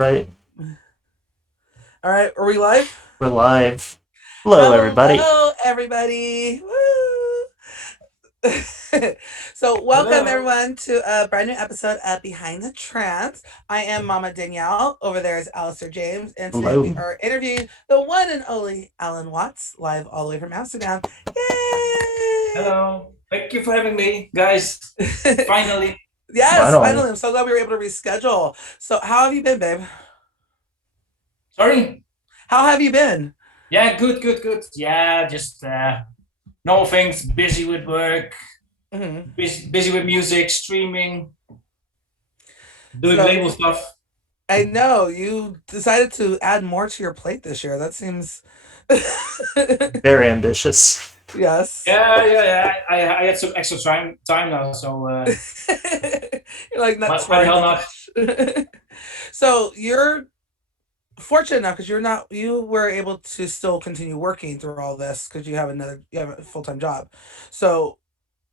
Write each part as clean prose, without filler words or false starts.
Right. All right, are we live? We're live. Hello, everybody. Hello, everybody. Woo! So, welcome Hello. everyone to a brand new episode of Behind the Trance. I am Mama Danielle. Over there is Alistair James, and today we Hello. are interviewing the one and only Alan Watts, live all the way from Amsterdam. Yay! Hello. Thank you for having me, guys. Finally. Yes, Finally. finally. I'm so glad we were able to reschedule. So, how have you been, babe? Sorry. How have you been? Yeah, good. Yeah, just normal things. Busy with work, Mhm. busy with music, streaming, doing So, label stuff. I know you decided to add more to your plate this year. That seems Very ambitious. yes. Yeah. I had some extra time now, so You're like not why the touring hell as not? much. So you're fortunate enough because you were able to still continue working through all this because you have a full time job. So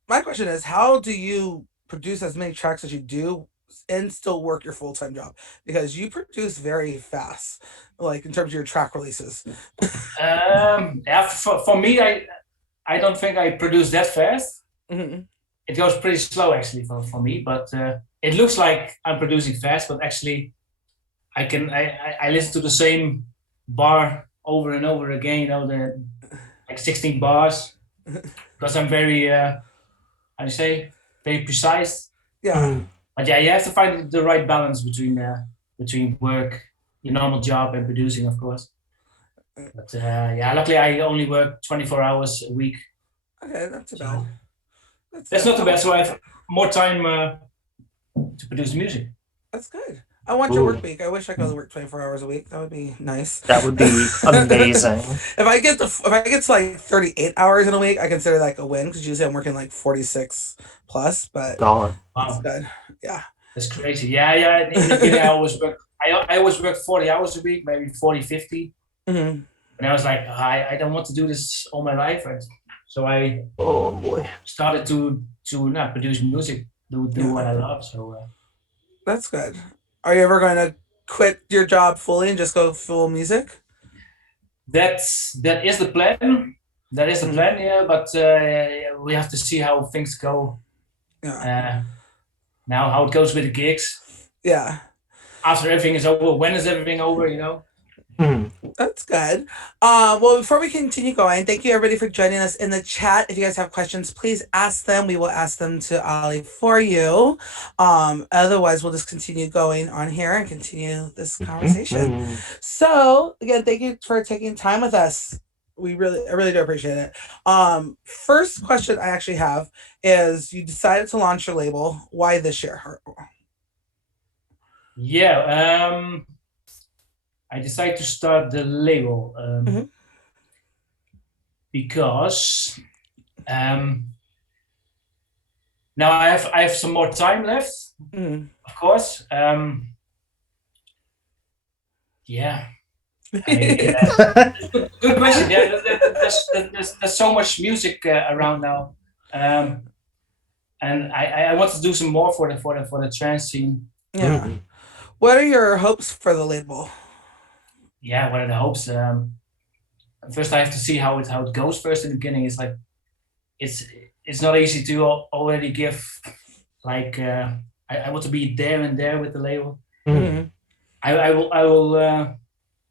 my question is, how do you produce as many tracks as you do and still work your full time job? Because you produce very fast, like in terms of your track releases. Yeah, for me, I don't think I produce that fast. Mhm. It goes pretty slow actually for me, but it looks like I'm producing fast, but actually I listen to the same bar over and over again, the like 16 bars, because I'm very how do you say, very precise. Yeah. Mm. But yeah, you have to find the right balance between work, your normal job, and producing, of course. But yeah, luckily I only work 24 hours a week, Okay, not too bad. so That's that's good. not the best. So I have more time to produce music. That's good. I want your Ooh, work week. I wish I could work 24 hours a week. That would be nice. that would be amazing. If I get to like 38 hours in a week, I consider like a win because usually I'm working like 46 plus, but God. that's Wow. good. Yeah. That's crazy. Yeah. In the beginning, I always worked 40 hours a week, maybe 40, 50. Hmm. And I was like, I don't want to do this all my life. And so I Oh boy. started to not produce music, do Yeah. what I love. So That's good. Are you ever going to quit your job fully and just go full music? that is the plan. That is the Hmm. plan, yeah. But we have to see how things go. Yeah. Uh, Now, how it goes with the gigs Yeah. after everything is over. When is everything over? Mm. That's good. Well, before we continue going, thank you everybody for joining us in the chat. If you guys have questions, please ask them. We will ask them to Ali for you. Otherwise, we'll just continue going on here and continue this conversation. Mm. So, again, thank you for taking time with us. I really do appreciate it. First question I actually have is: you decided to launch your label. Why this year? Yeah. I decided to start the label Mhm. because um, now I have some more time left, Mhm. of course. Yeah, I mean, good question. Yeah, there's so much music around now, um, and I want to do some more for the trance scene. Yeah. Mm. What are your hopes for the label? Yeah, what are the hopes? First, I have to see how it goes. First, in the beginning, it's like it's it's not easy to already give like I want to be there and there with the label. Mm. Mhm. I will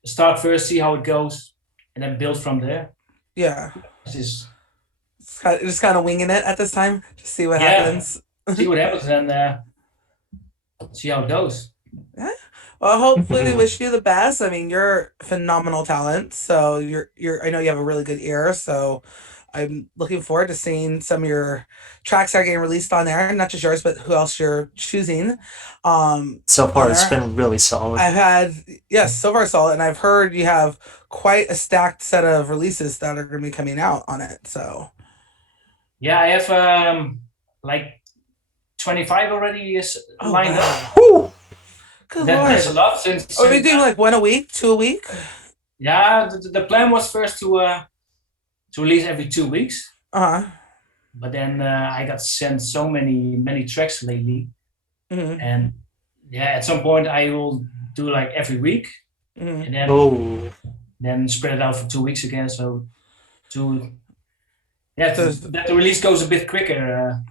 start first, see how it goes, and then build from there. Yeah. This is Just kind of winging it at this time. Just see what yeah, happens. see what happens and see how it goes. Yeah. Well, hopefully we Mm. wish you the best. I mean, you're phenomenal talent. So you're I know you have a really good ear, so I'm looking forward to seeing some of your tracks that are getting released on there. Not just yours, but who else you're choosing So on far, it's there. been really solid. I've had yes, so far solid, and I've heard you have quite a stacked set of releases that are gonna be coming out on it. So Yeah, I have like 25 already is oh lined up. wow. Woo! Good That's lord. a lot since Are we since doing like one a week, two a week? yeah, the plan was first to release every 2 weeks, Uh-huh. but then I got sent so many tracks lately, Hmm. and yeah, at some point I will do like every week, Mhm. and then spread it out for 2 weeks again. So to that the release goes a bit quicker,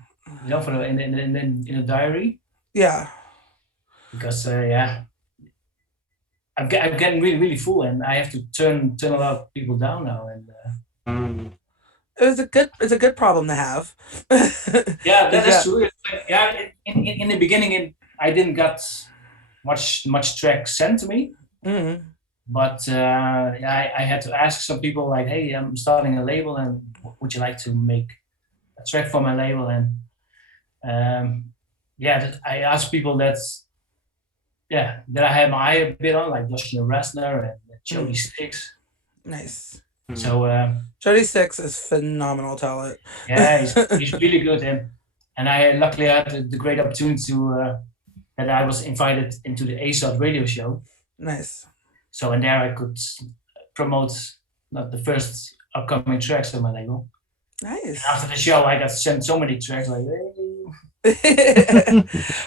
for in the diary. Yeah. Because I'm getting really really full, and I have to turn a lot of people down now, and It's a good problem to have. yeah, that's true. In the beginning, I didn't got much tracks sent to me, but I had to ask some people like, hey, I'm starting a label, and would you like to make a track for my label? And I asked people that I had my eye a bit on, like Justin Rasner and Jody Sticks. Nice. So Jody Sticks is phenomenal talent. Yeah, he's really good, and I luckily had the great opportunity to that I was invited into the ASOT radio show. Nice. So and there I could promote the first upcoming tracks on my label. Nice. And after the show, I got sent so many tracks like.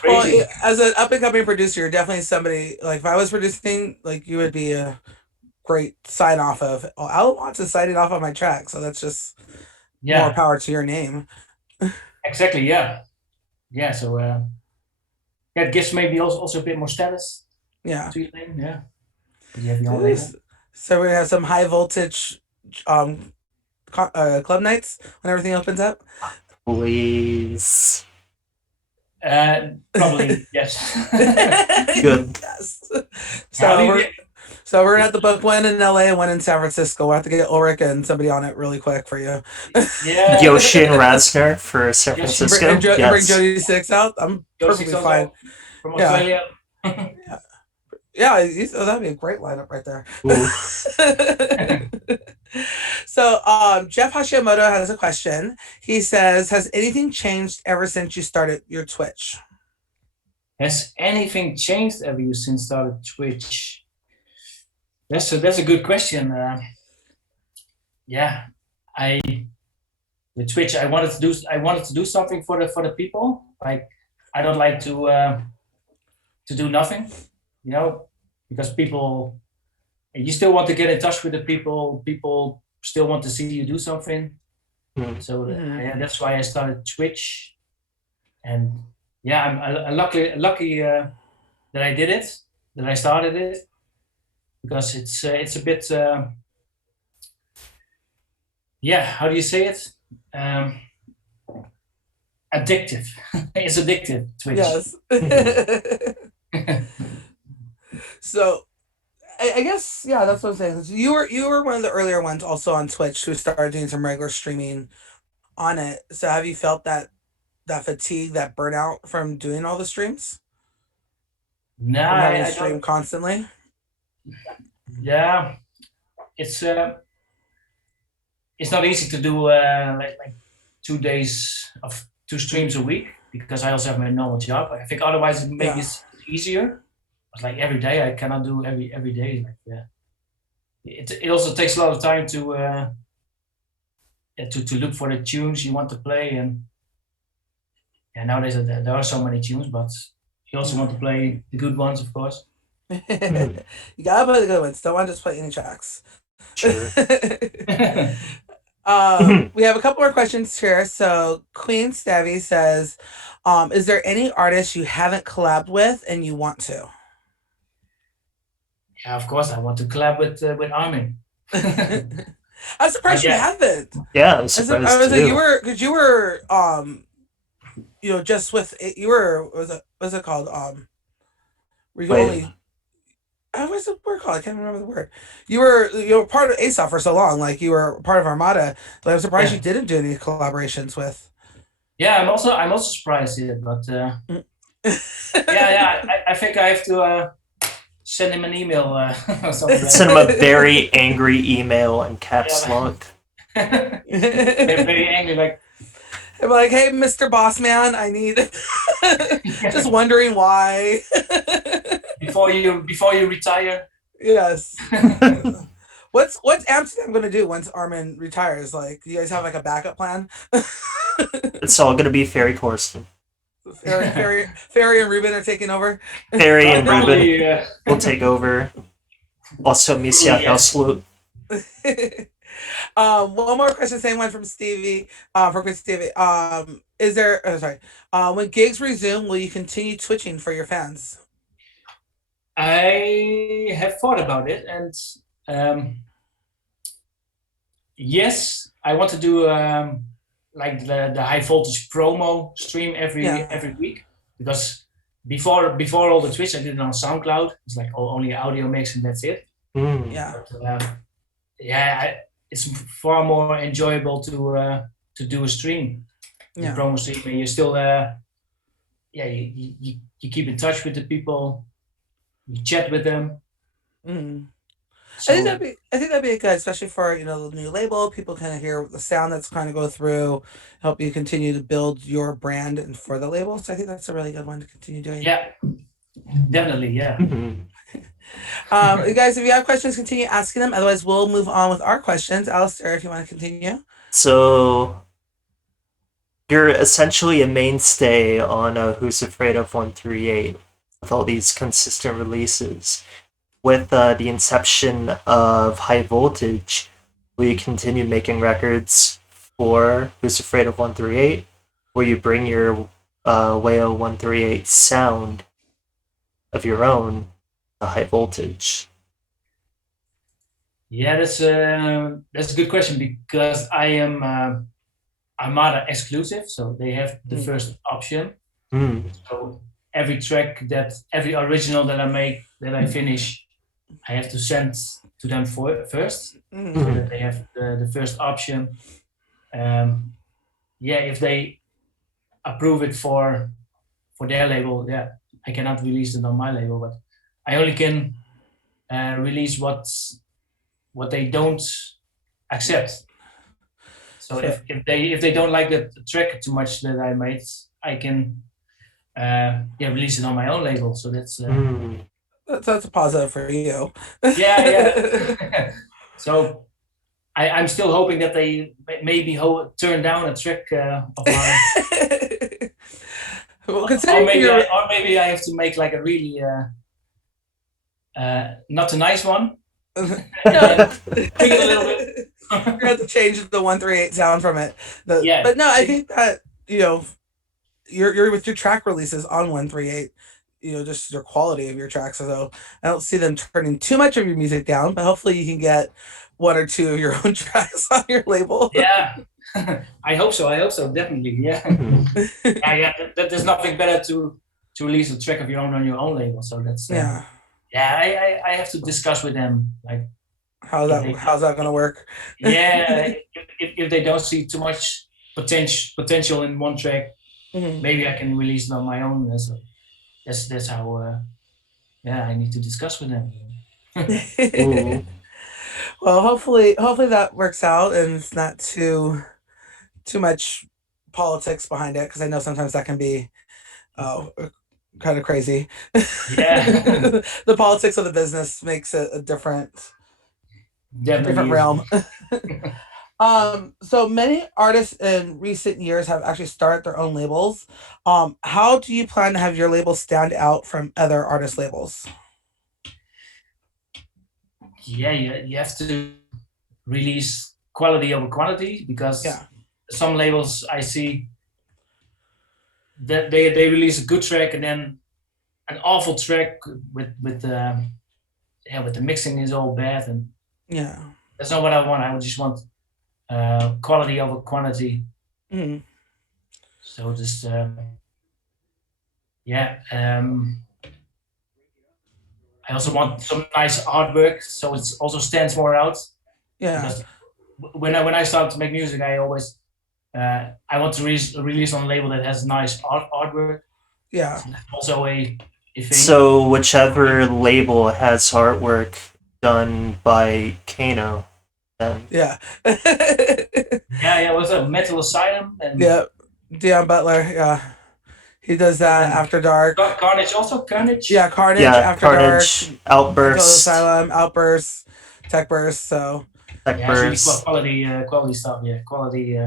Well, as an up and coming producer, you're definitely somebody like if I was producing, like you would be a great sign off of. Oh, Al wants to sign it off on my track, so that's just more power to your name. Exactly. Yeah. So it gives maybe also a bit more status. Yeah. To your name. Yeah. You have your own label. So we're gonna have some high voltage club nights when everything opens up. Please. Probably yes. Good. Yes. So we're gonna have to book one in LA and one in San Francisco. We'll have to get Ulrich and somebody on it really quick for you. Yeah. Yoshi and Rasner for San Francisco. Bring Jody Six out. I'm perfectly fine. From Australia. Yeah, that'd be a great lineup right there. So Jeff Hashimoto has a question. He says, has anything changed ever since you started your Twitch? Has anything changed ever since started Twitch? That's a good question. With Twitch, I wanted to do something for the people. Like I don't like to do nothing, because people, you still want to get in touch with the people. People still want to see you do something. So that's why I started Twitch, and I'm lucky that I did it, that I started it, because it's a bit how do you say it? Addictive. It's addictive, Twitch. Yes. So I guess that's what I'm saying. You were one of the earlier ones also on Twitch who started doing some regular streaming on it. So have you felt that fatigue, that burnout from doing all the streams? No, I stream constantly. Yeah, it's not easy to do like 2 days of 2 streams a week, because I also have my normal job. I think otherwise maybe it's easier. But like every day, I cannot do every day. Like it also takes a lot of time to look for the tunes you want to play, and nowadays there are so many tunes, but you also want to play the good ones, of course. You gotta play the good ones. Don't want to just play any tracks. Sure. We have a couple more questions here. So Queen Stabby says, is there any artist you haven't collabed with and you want to? Yeah, of course I want to collab with Armin. I'm surprised you haven't. Yeah, I'm surprised I was too. like, you were just with you were what's it called? Were you only what's the word called? I can't remember the word. You were part of ASOT for so long, like you were part of Armada. So I'm surprised you didn't do any collaborations with. Yeah, I'm also surprised here, but I think I have to send him an email or something. Send him a very angry email in caps lock. Very angry, like. I'm like, hey, Mr. Boss Man, I need. Just wondering why. before you retire. Yes. What's Amsterdam gonna do once Armin retires? Like, do you guys have like a backup plan? It's all gonna be Ferry Corsten. Ferry and Ruben are taking over. Ferry and Probably, Ruben will take over. Also, Misia yes. Helsloot. One more question, same one from Stevie, from Chris Stevie. Is there, oh, sorry, when gigs resume, will you continue twitching for your fans? I have thought about it, and yes, I want to do like the high voltage promo stream every week, because before all the Twitch, I did it on SoundCloud. It's like only audio mix and that's it. Yeah. But, it's far more enjoyable to do a stream, the promo stream, and you still you keep in touch with the people, you chat with them. So, I think that'd be good, especially for the new label. People kind of hear the sound that's kind of go through, help you continue to build your brand and for the label. So I think that's a really good one to continue doing. Yeah, definitely, yeah. You guys, if you have questions, continue asking them. Otherwise, we'll move on with our questions. Alistair, if you want to continue. So you're essentially a mainstay on Who's Afraid of 138 with all these consistent releases. With the inception of High Voltage, will you continue making records for Who's Afraid of 138? Will you bring your Whale 138 sound of your own to High Voltage? Yeah, that's a good question, because I am Armada exclusive, so they have the first option. So every original that I make, that I finish, I have to send to them first, so that they have the first option. If they approve it for their label, I cannot release it on my label, but I only can release what they don't accept. So if they don't like the track too much that I made, I can release it on my own label. So that's a positive for you. Yeah. So I'm still hoping that they maybe turn down a track of mine. Well, or maybe I have to make like a really not a nice one. Tweak it a little bit. You're gonna have to change the 138 sound from it. Yeah. But no, I think that you're with your track releases on 138, just your quality of your tracks. So I don't see them turning too much of your music down, but hopefully you can get one or two of your own tracks on your label. Yeah. I hope so, definitely. Yeah. There's nothing better to release a track of your own on your own label. So that's I have to discuss with them, like, how's that gonna work? Yeah. if they don't see too much potential in one track, maybe I can release it on my own. So that's how I need to discuss with them. Well, hopefully that works out and it's not too much politics behind it, because I know sometimes that can be kind of crazy. Yeah. The politics of the business makes it a different realm. So many artists in recent years have actually started their own labels. How do you plan to have your label stand out from other artist labels? Yeah, you have to release quality over quantity, because some labels I see that they release a good track and then an awful track with the mixing is all bad, and that's not what I want. I would just want quality over quantity. So just I also want some nice artwork, so it also stands more out. Because when I start to make music, I always I want to release on a label that has nice artwork. Yeah. So that's also a thing. So whichever label has artwork done by Kano, then. Yeah. What's up? Metal Asylum and Dion Butler. Yeah. He does that After Dark. Carnage also? Carnage? Yeah, Carnage, After Carnage, Dark. Outburst. Asylum, Outburst, Tech Burst, so. It's really quality stuff, quality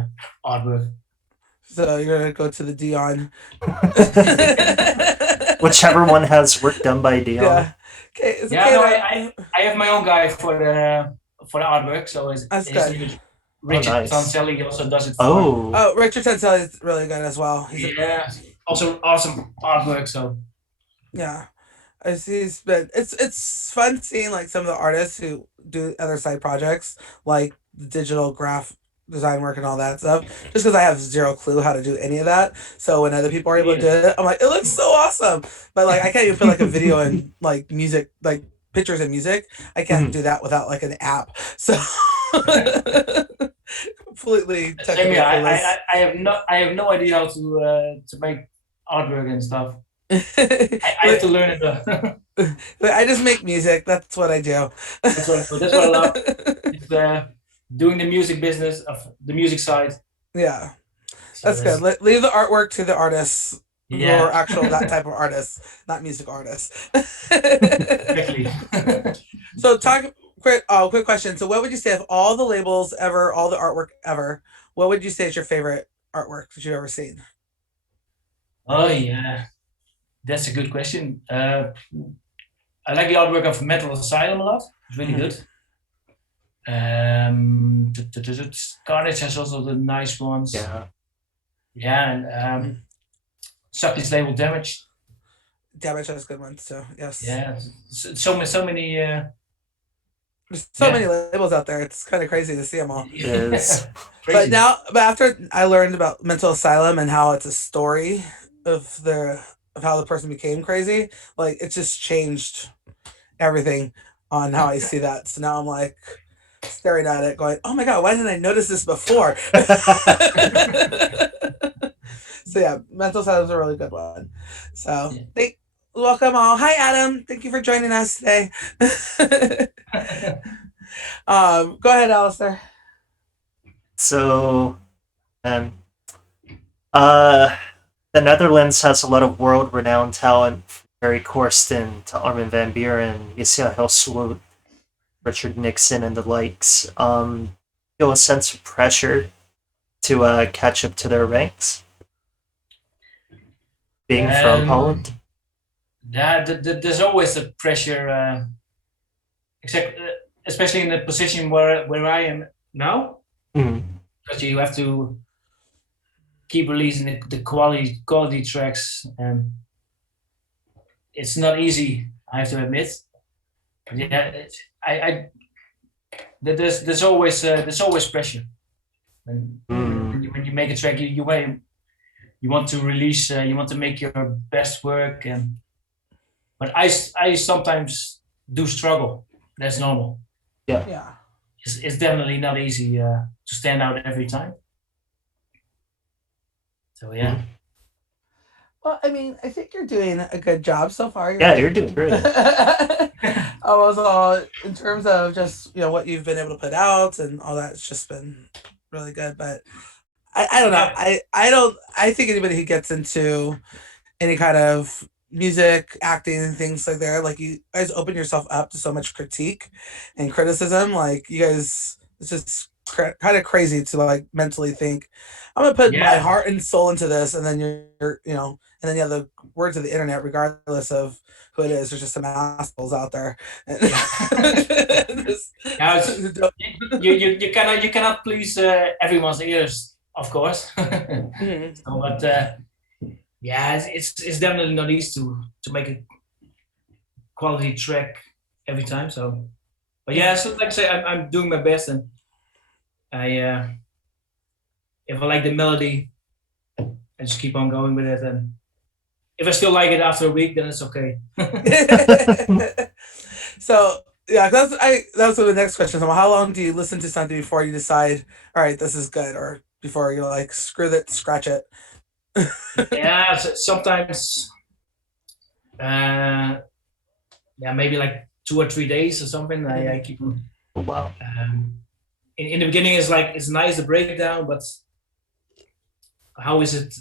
artwork. So you're gonna go to the Dion. Whichever one has work done by Dion. Yeah. Okay. It's Yeah, okay. no, I have my own guy for the artwork, so That's his good. name is Richard nice. Tonselli. He also does it for. Oh, Richard Tenselli is really good as well. Yeah, also awesome artwork. So Yeah. I see. It's fun seeing like some of the artists who do other side projects, like the digital graph design work and all that stuff. Just because I have zero clue how to do any of that, so when other people are able to do it, I'm like, it looks so awesome. But like, I can't even put like a video and like music, like pictures and music. I can't do that without like an app. So completely technically clueless. I have no idea how to make artwork and stuff. I have to learn it though. I just make music. That's what I do. That's what I love. It's doing the music business of the music side. Yeah, So that's good. Leave the artwork to the artists who Yeah. are actual that type of artists, not music artists. Exactly. So quick question. So what would you say of all the labels ever, all the artwork ever, what would you say is your favorite artwork that you've ever seen? Oh yeah, that's a good question. I like the artwork of Mental Asylum a lot. It's really good. Carnage has also the nice ones. Yeah. Yeah, and Suckley's label Damage. Damage has good ones too. Yes. Yeah, so many. There's so many labels out there. It's kind of crazy to see them all. It is. But after I learned about Mental Asylum and how it's a story of how the person became crazy, like it just changed everything on how I see that. So now I'm like staring at it, going, "Oh my god, why didn't I notice this before?" So yeah, Mental Asylum is a really good one. So welcome all. Hi Adam, thank you for joining us today. Go ahead, Alistair. So, the Netherlands has a lot of world-renowned talent, from Barry Corsten to Armin van Buuren, Issa Helsloot, Richard Nixon, and the likes. Feel a sense of pressure to catch up to their ranks, being from Holland. Yeah, there's always a pressure, especially in the position where I am now, because you have to keep releasing the quality tracks, and it's not easy. I have to admit. But yeah, there's always pressure. When you make a track, you want to release, you want to make your best work, but I sometimes do struggle. That's normal. Yeah. It's definitely not easy to stand out every time. So yeah. Well, I mean, I think you're doing a good job so far. You're doing great. Also, in terms of just what you've been able to put out and all that, it's just been really good. But I don't know. I think anybody who gets into any kind of music, acting, and things like that, like you guys open yourself up to so much critique and criticism. Like you guys, it's just kind of crazy to like mentally think, I'm gonna put my heart and soul into this, and then you're and then you have the words of the internet, regardless of who it is. There's just some assholes out there. You cannot please everyone's ears, of course. So, but it's definitely not easy to make a quality track every time. So, but yeah, so like I say, I'm doing my best, and if I like the melody, I just keep on going with it, and if I still like it after a week, then it's okay. So yeah, that's the next question. So how long do you listen to something before you decide, all right, this is good, or before you're like, screw that, scratch it? Yeah, sometimes, maybe like 2 or 3 days or something. I keep them. Wow. In the beginning, it's nice the breakdown, but how is it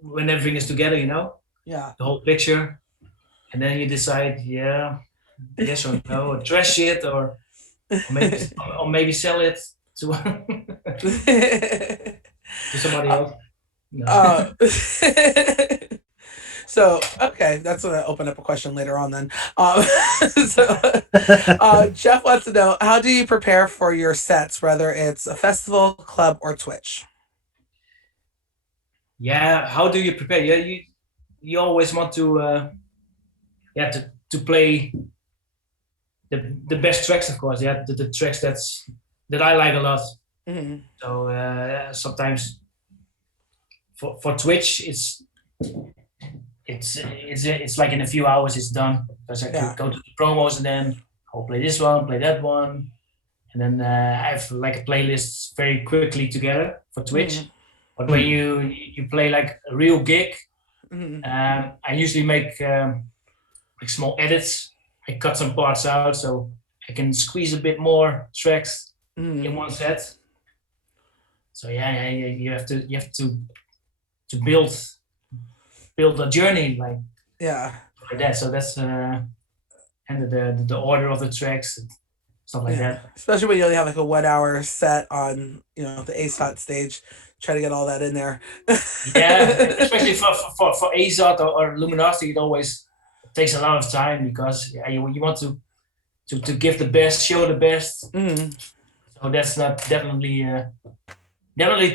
when everything is together? Yeah. The whole picture, and then you decide, yes or no, or trash it, or maybe sell it to somebody else. Uh, so okay, that's gonna open up a question later on then. So Jeff wants to know, how do you prepare for your sets, whether it's a festival, club, or Twitch? Yeah, how do you prepare? Yeah, you always want to to play the best tracks, of course. Yeah, the tracks that I like a lot. Mm-hmm. So sometimes for Twitch, it's like in a few hours it's done, because I could go to the promos and then I'll play this one, play that one, and then I have like a playlist very quickly together for Twitch. Mm-hmm. But when you play like a real gig, Mm-hmm. I usually make like small edits. I cut some parts out so I can squeeze a bit more tracks in one set. So yeah, you have to build a journey like that. So that's and the order of the tracks and stuff like that. Especially when you only have like a 1 hour set on, the ASOT stage, try to get all that in there. Yeah, especially for ASOT or Luminosity, it always takes a lot of time, because you want to give the best, show the best. So that's not definitely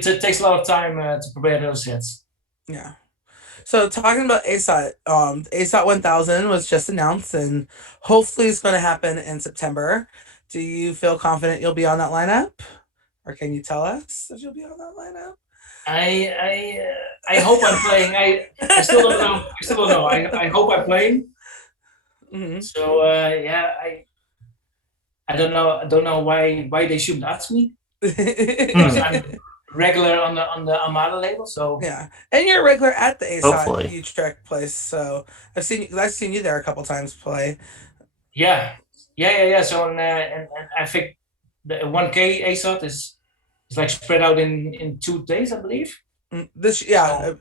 takes a lot of time to prepare those sets. Yeah. So talking about ASOT, ASOT 1000 was just announced, and hopefully it's going to happen in September. Do you feel confident you'll be on that lineup, or can you tell us if you'll be on that lineup? I hope I'm playing. I still don't know. I hope I'm playing. Mm-hmm. So yeah, I don't know. I don't know why they shouldn't ask me, because I'm regular on the Armada label. So yeah, and you're a regular at the Hopefully. ASOT Utrecht place. So I've seen you there a couple times play. Yeah. So and I think the 1K ASOT is like spread out in 2 days, I believe. Supposed to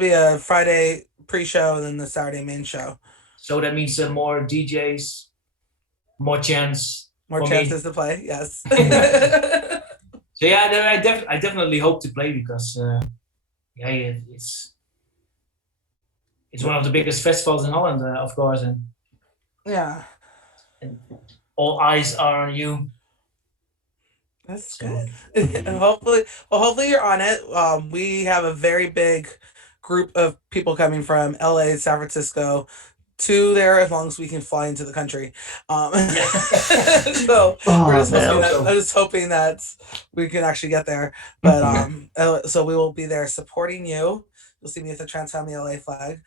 be a Friday pre-show and then the Saturday main show. So that means more DJs, more chances to play. Yes. So yeah, I definitely hope to play, because it's one of the biggest festivals in Holland, of course, and all eyes are on you. That's good. And hopefully you're on it. We have a very big group of people coming from LA, San Francisco, to there, as long as we can fly into the country. So I'm just hoping that we can actually get there. But so we will be there supporting you. You'll see me with the Trance Family LA flag.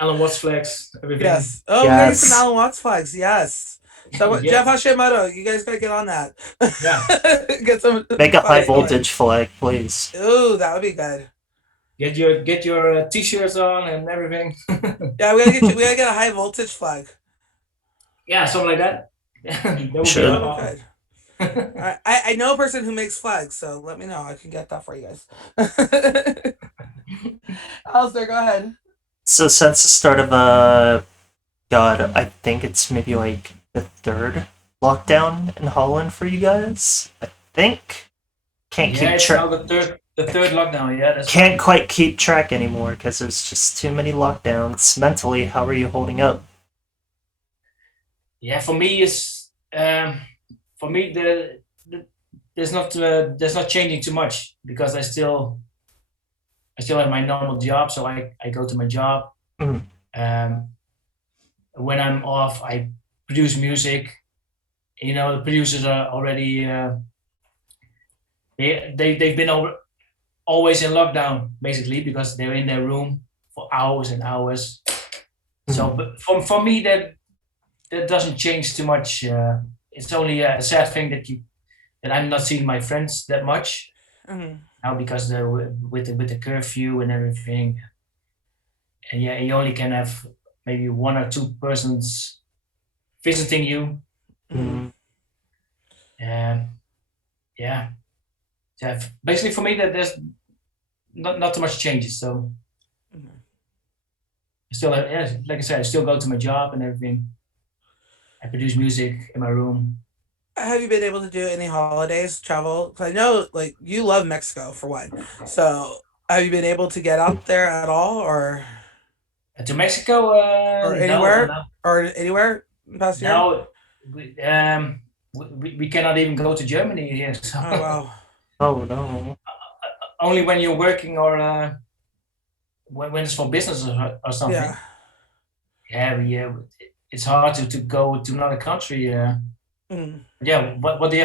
Alan Watts flags, everything. Yes. Oh, we gotta get some Alan Watts flags. Yes. So Yes. Jeff Hashimoto, you guys gotta get on that. Yeah. Get some. Make a high voltage flag, please. Ooh, that would be good. Get your t-shirts on and everything. Yeah, we gotta get a high voltage flag. Yeah, something like that. That would Sure. be awesome. Good. I know a person who makes flags, so let me know. I can get that for you guys. Alistair, go ahead. So since the start of God, I think it's maybe like the 3rd lockdown in Holland for you guys. I think can't keep track. The third lockdown. Yeah, can't quite keep track anymore because there's just too many lockdowns. Mentally, how are you holding up? Yeah, for me there's not changing too much, because I still have my normal job, so I go to my job. When I'm off, I produce music. The producers are already they've been always in lockdown, basically, because they're in their room for hours and hours. So, but for me, that doesn't change too much. It's only a sad thing that I'm not seeing my friends that much now, because they're with the curfew and everything. And yeah, you only can have maybe 1 or 2 persons visiting you. Yeah. Basically, for me, that there's not too much changes. So I still, like I said, I still go to my job and everything. I produce music in my room. have you been able to do any holidays travel? Because I know, like, you love Mexico for one. So, have you been able to get out there at all, To Mexico? or No, anywhere, no, or anywhere in the past year? no. We cannot even go to Germany here. So Oh wow. Oh no. only when you're working or when it's for business or Yeah. something. Yeah, it's hard to go to another country. Mm. Yeah, what do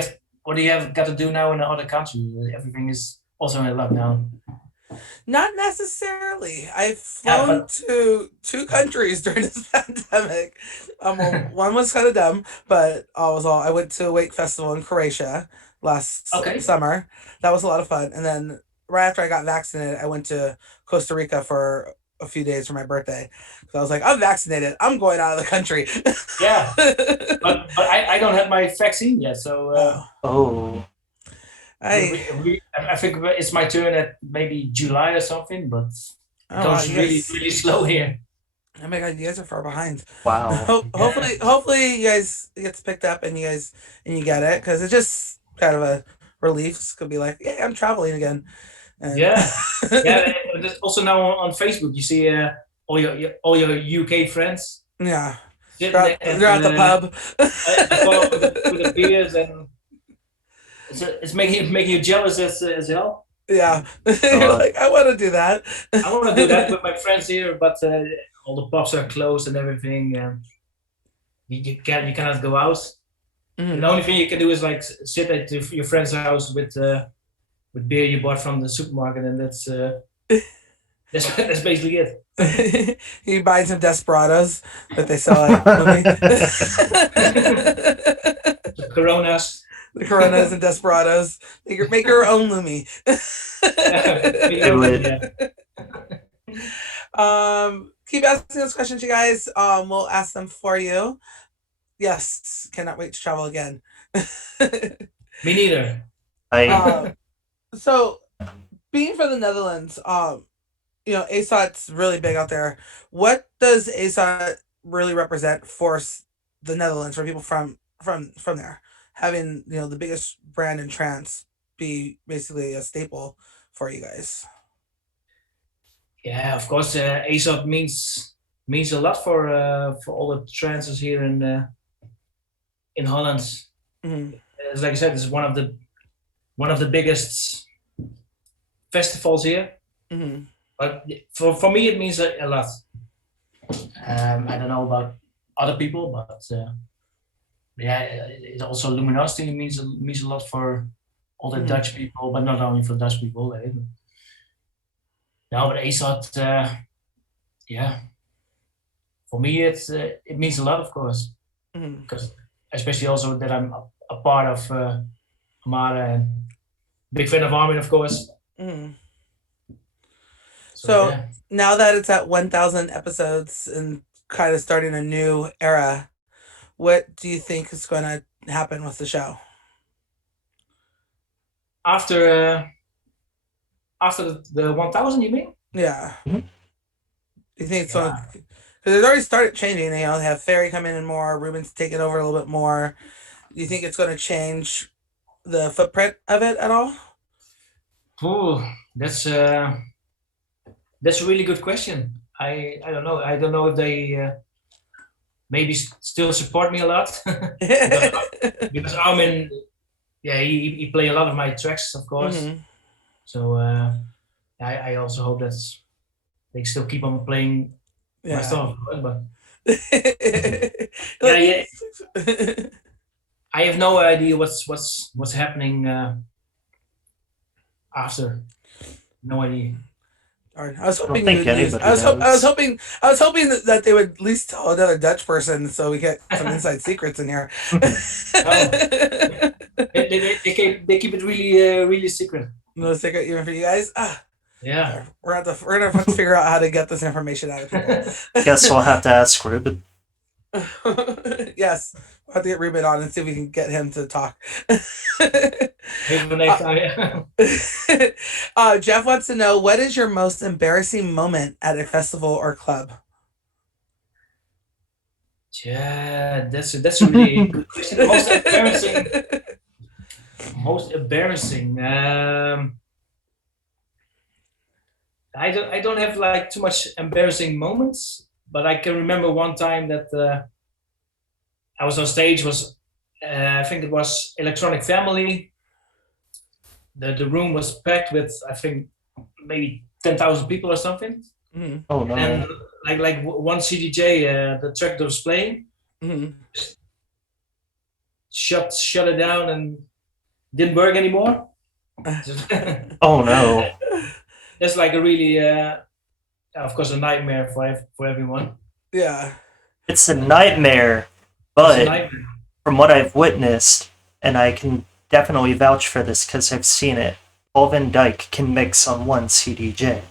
you have got to do now in another country? Everything is also in lockdown. Not necessarily. I've Yeah, flown but to two countries during this pandemic. Well, one was kind of dumb, but I went to a Wake Festival in Croatia last okay. summer. That was a lot of fun. And then right after I got vaccinated, I went to Costa Rica for a few days for my birthday. So I was like, I'm vaccinated. I'm going out of the country. Yeah, but I don't have my vaccine yet, so Oh, Oh. I I think it's my turn at maybe July or something, but it oh wow, goes you really guys. really slow here. Oh my god, you guys are far behind. Wow. Yeah, Hopefully, you guys it gets picked up and you get it because it's just kind of a relief. It's gonna be like, yeah, I'm traveling again, and yeah, yeah. There's also now on Facebook, you see all your UK friends yeah, sitting there they're at the pub. at the pub with the beers, and it's making you jealous as hell. Yeah, you're God. like, I want to do that. I want to do that with my friends here, but all the pubs are closed and everything. You cannot go out. And the Mhm. only thing you can do is like sit at your friend's house with beer you bought from the supermarket, and that's basically it. You buy some Desperados that they sell at Lumi. The Coronas. The Coronas and Desperados. Make your own Lumi. Make your Do own, it. yeah. Keep asking those questions, you guys. We'll ask them for you. Yes, cannot wait to travel again. Me neither. I um, so being from the Netherlands, ASOT's really big out there. What does ASOT really represent for the Netherlands for people from there? Having the biggest brand in trance be basically a staple for you guys. Yeah, of course. ASOP means a lot for all the trances here in Holland. Mm-hmm. As like I said, it's one of the biggest festivals here. Mm-hmm. But for me, it means a lot. I don't know about other people, but yeah, it also luminosity means a lot for all the Mhm. Dutch people, but not only for Dutch people. No, but ASOT, yeah, for me it means a lot, of course, Mm-hmm. because especially also that I'm a part of Amara and big fan of Armin, of course. Mm-hmm. So So yeah, now that it's at 1,000 episodes and kind of starting a new era, what do you think is going to happen with the show? after after the 1,000, you mean? Yeah. Mhm. Do you think it's going Yeah, to, because it's already started changing. They have Ferry coming in more, Ruben's taking over a little bit more. Do you think it's going to change the footprint of it at all? Ooh, that's a really good question. I don't know. I don't know if they maybe still support me a lot because because Armin, yeah, he play a lot of my tracks, of course. Hmm. So I also hope that they still keep on playing my Yeah. stuff, of course. But yeah, Like, yeah, I have no idea what's happening after. No idea. darn. I was I don't hoping you think would use. anybody knows. I was hoping that they would at least tell another Dutch person so we get some inside secrets in here. No, they keep it really secret. No secret even for you guys. Yeah. We're gonna have to figure out how to get this information out of people. Guess we'll have to ask Ruben. Yes, we'll have to get Ruben on and see if we can get him to talk. Maybe the next time. Yeah. Jeff wants to know, what is your most embarrassing moment at a festival or club? Yeah, that's a really good question. Most embarrassing. I don't have like too much embarrassing moments, but I can remember one time that I was on stage. Was I think it was Electronic Family. The room was packed with, I think, maybe 10,000 people or something. Mhm. Oh no. And like one CDJ, the track that was playing, Mhm. shut it down and didn't work anymore. Oh no. That's like a really, of course, a nightmare for everyone. Yeah. It's a nightmare, It's a but nightmare. from what I've witnessed, and I can definitely vouch for this because I've seen it, Paul Van Dyke can mix on one CDJ.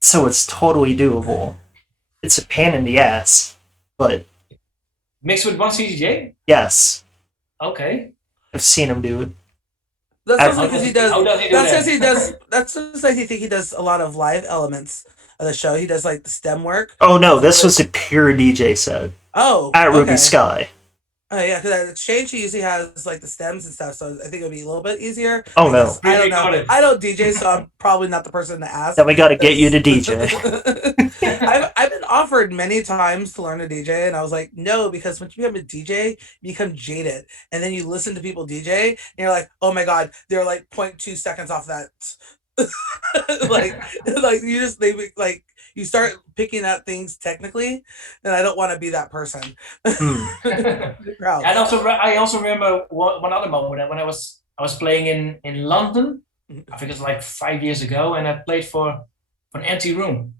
So it's totally doable. It's a pain in the ass, but Mixed with one CDJ? yes, Okay. I've seen him do it. That's I- mostly because he does. How does he do That's that? because he does. That's just like I think he does a lot of live elements of the show. He does like the stem work. Oh no, this was a pure DJ set Oh, at Ruby okay. Sky. Oh yeah, because at Exchange he usually has like the stems and stuff, so I think it would be a little bit easier. Oh, I no. guess. I don't know. Pre-recorded. I don't DJ, so I'm probably not the person to ask. Then we gotta get you to DJ. I've been offered many times to learn to DJ, and I was like, no, because once you become a DJ, you become jaded, and then you listen to people DJ, and you're like, oh my god, they're like 0.2 seconds off that. like you just like you start picking at things technically, and I don't want to be that person. Hmm. Proud. And I also remember one other moment when I was playing in London. I think it's like 5 years ago, and I played for an empty room.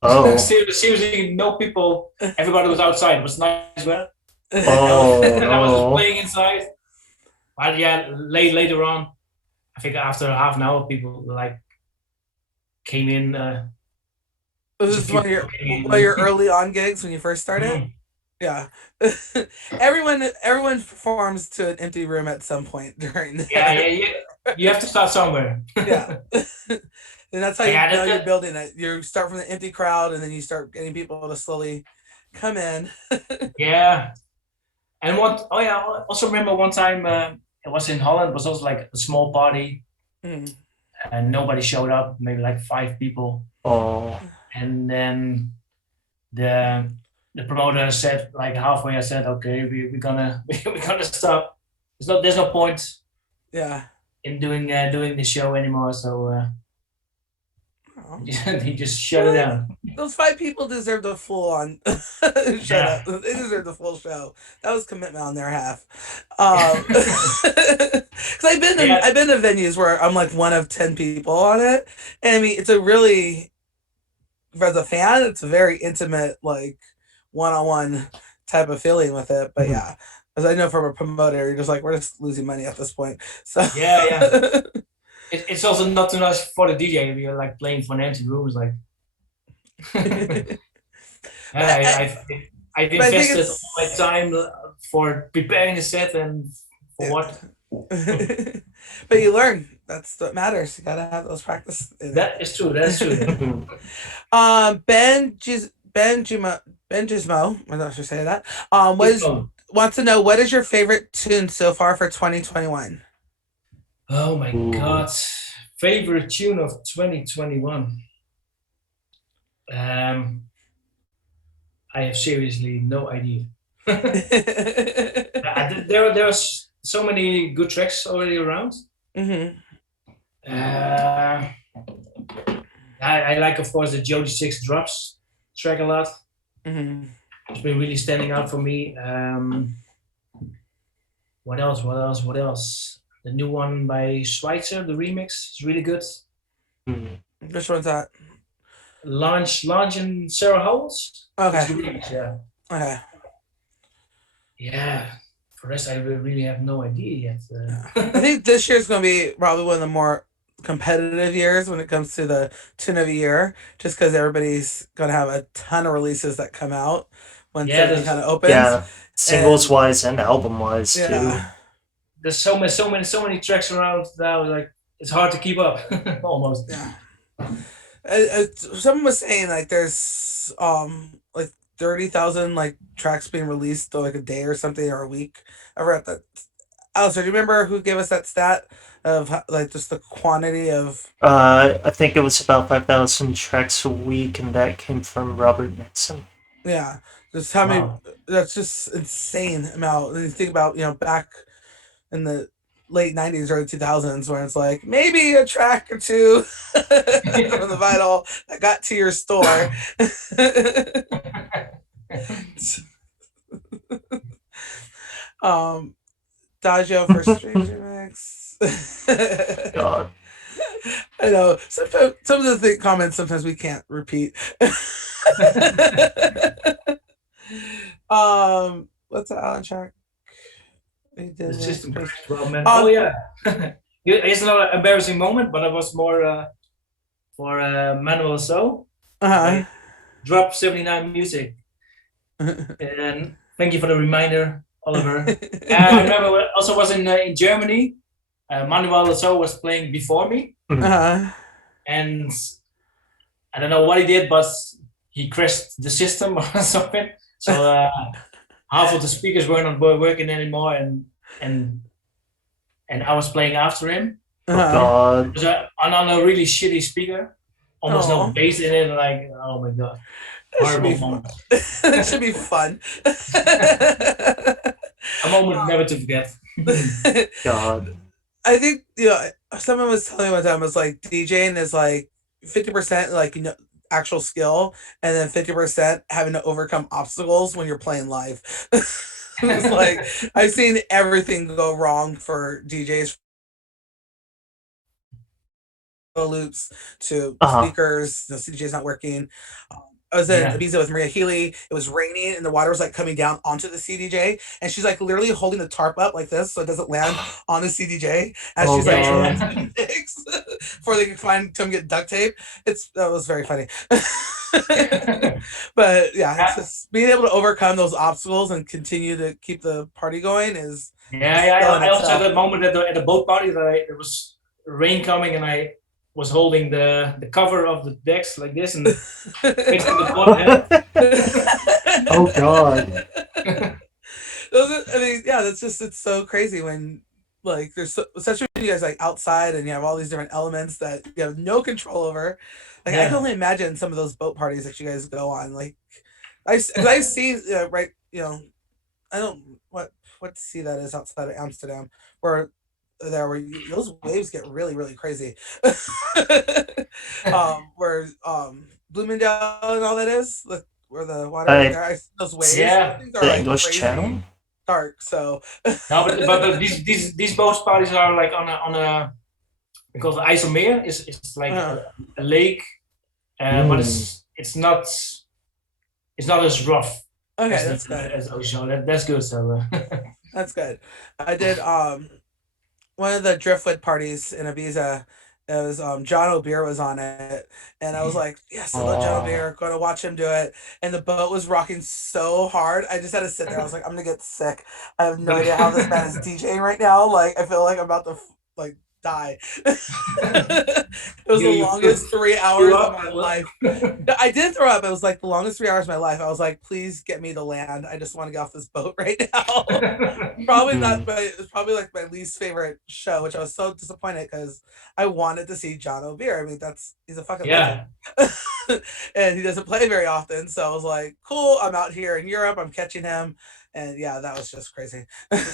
Oh. Seriously, no people. Everybody was outside. It was nice weather. Oh, And I was just no. playing inside. But yeah, later on, I think after half an hour, people like came in. Was this one of your early on gigs when you first started? Mhm. Yeah. everyone performs to an empty room at some point during the Yeah. You have to start somewhere. yeah. And that's how you Yeah, know you're building it. You start from the empty crowd and then you start getting people to slowly come in. Yeah. And I also remember one time it was in Holland. It was also like a small party, Mm. and nobody showed up. Maybe like 5 people, Oh. and then the promoter said like halfway. I said, "Okay, we're gonna we're gonna stop. There's no point Yeah. in doing the show anymore." So Oh. he just shut it down. Those 5 people deserve the full on shut Yeah. up. They deserve the full show. That was commitment on their half. Because Yeah. I've been to venues where I'm like one of 10 people on it. And I mean it's a really as a fan, it's a very intimate, like one-on-one type of feeling with it. But Mhm. yeah. As I know from a promoter, you're just like, we're just losing money at this point. So Yeah. It's also not too much for the DJ if you're like playing for an empty room. It's like I've But I think invested it's- all my time for preparing a set and for Yeah. what? But you learn. That's what matters. You gotta have those practice. That is true. That's true. Ben Gizmo, I'm not sure to say that. Wants to know what is your favorite tune so far for 2021? Oh my Ooh. god. Favorite tune of 2021. I have seriously no idea. There's so many good tracks already around. Mm-hmm. I like, of course, the Jody 6 Drops track a lot. Mm-hmm. It's been really standing out for me. What else? The new one by Schweitzer, the remix, is really good. Which one's that? Launch and Sarah Howells. Okay. It's the remix, yeah. Okay. Yeah. For the rest, I really have no idea yet. I think this year's going to be probably one of the more competitive years when it comes to the tune of the year, just because everybody's going to have a ton of releases that come out when everything kind of opens. Yeah, singles wise and album wise too. There's so many tracks around now. Like it's hard to keep up, almost. Yeah. Someone was saying like there's like 30,000 like tracks being released like a day or something or a week. I read that. Alistair, do you remember who gave us that stat of like just the quantity of? I think it was about 5,000 tracks a week, and that came from Robert Nixon. Yeah, just how many? Wow. That's just insane amount. And you think about back in the late '90s, early 2000s, where it's like maybe a track or two from the vinyl that got to your store. um, Daggio for Stranger Mix. God. I know. Sometimes, some of the comments sometimes we can't repeat. What's that Alan track? He The did system with crashed. Well, man. Um, Oh yeah. Here's another embarrassing moment, but it was more for Manuel So. uh-huh. I dropped 79 music, and thank you for the reminder, Oliver. I remember when I also was in Germany. Manuel So was playing before me, uh-huh. and I don't know what he did, but he crashed the system or something. So half of the speakers weren't working anymore, and and I was playing after him. Oh Uh-huh. God. It was on a really shitty speaker, almost no Oh, bass in it. Like, oh my god, that should be horrible fun. moment. That should be fun. A moment never to forget. God. I think someone was telling me one time was like DJing is like 50% like actual skill and then 50% having to overcome obstacles when you're playing live. It's like I've seen everything go wrong for DJs, loops to Uh-huh. speakers. The CDJ's not working. I was in Yeah. Ibiza with Maria Healy. It was raining and the water was like coming down onto the CDJ, and she's like literally holding the tarp up like this so it doesn't land on the CDJ as Oh she's like Yeah, trying God. to mix before they can find come get duct tape. That was very funny. yeah. But yeah, it's just being able to overcome those obstacles and continue to keep the party going is a skill in I also had itself. that moment at the boat party that there was rain coming and I was holding the cover of the decks like this and fixing the boat head. Oh God. I mean, yeah, that's just it's so crazy when like there's especially when you guys like outside and you have all these different elements that you have no control over. Like I can Yeah. only imagine some of those boat parties that you guys go on. Like because I've seen right, I don't what sea that is outside of Amsterdam where those waves get really really crazy. Where Bloomingdale and all that is where the water right I there. Those waves, those Yeah. things are the like English crazy Channel? dark. So No, but these boat parties are like on a because the IJsselmeer is like uh, a lake, but Mm. it's not as rough okay, as that's good. as ocean. That's good. So That's good. I did one of the driftwood parties in Ibiza. It was John O'Beer was on it, and I was like, "Yes, I love John Oh. O'Beer. Going to watch him do it." And the boat was rocking so hard, I just had to sit there. I was like, "I'm gonna get sick. I have no but idea how this man is DJing right now. Like, I feel like I'm about to like die." It was the you longest three threw hours of up. my life. No, I did throw up. It was like the longest 3 hours of my life. I was like, "Please get me to land. I just want to get off this boat right now." Probably not, Mm. but it's probably like my least favorite show, which I was so disappointed because I wanted to see John O'Beer. I mean, he's a fucking legend, Yeah. and he doesn't play very often. So I was like, cool. I'm out here in Europe. I'm catching him, and yeah, that was just crazy.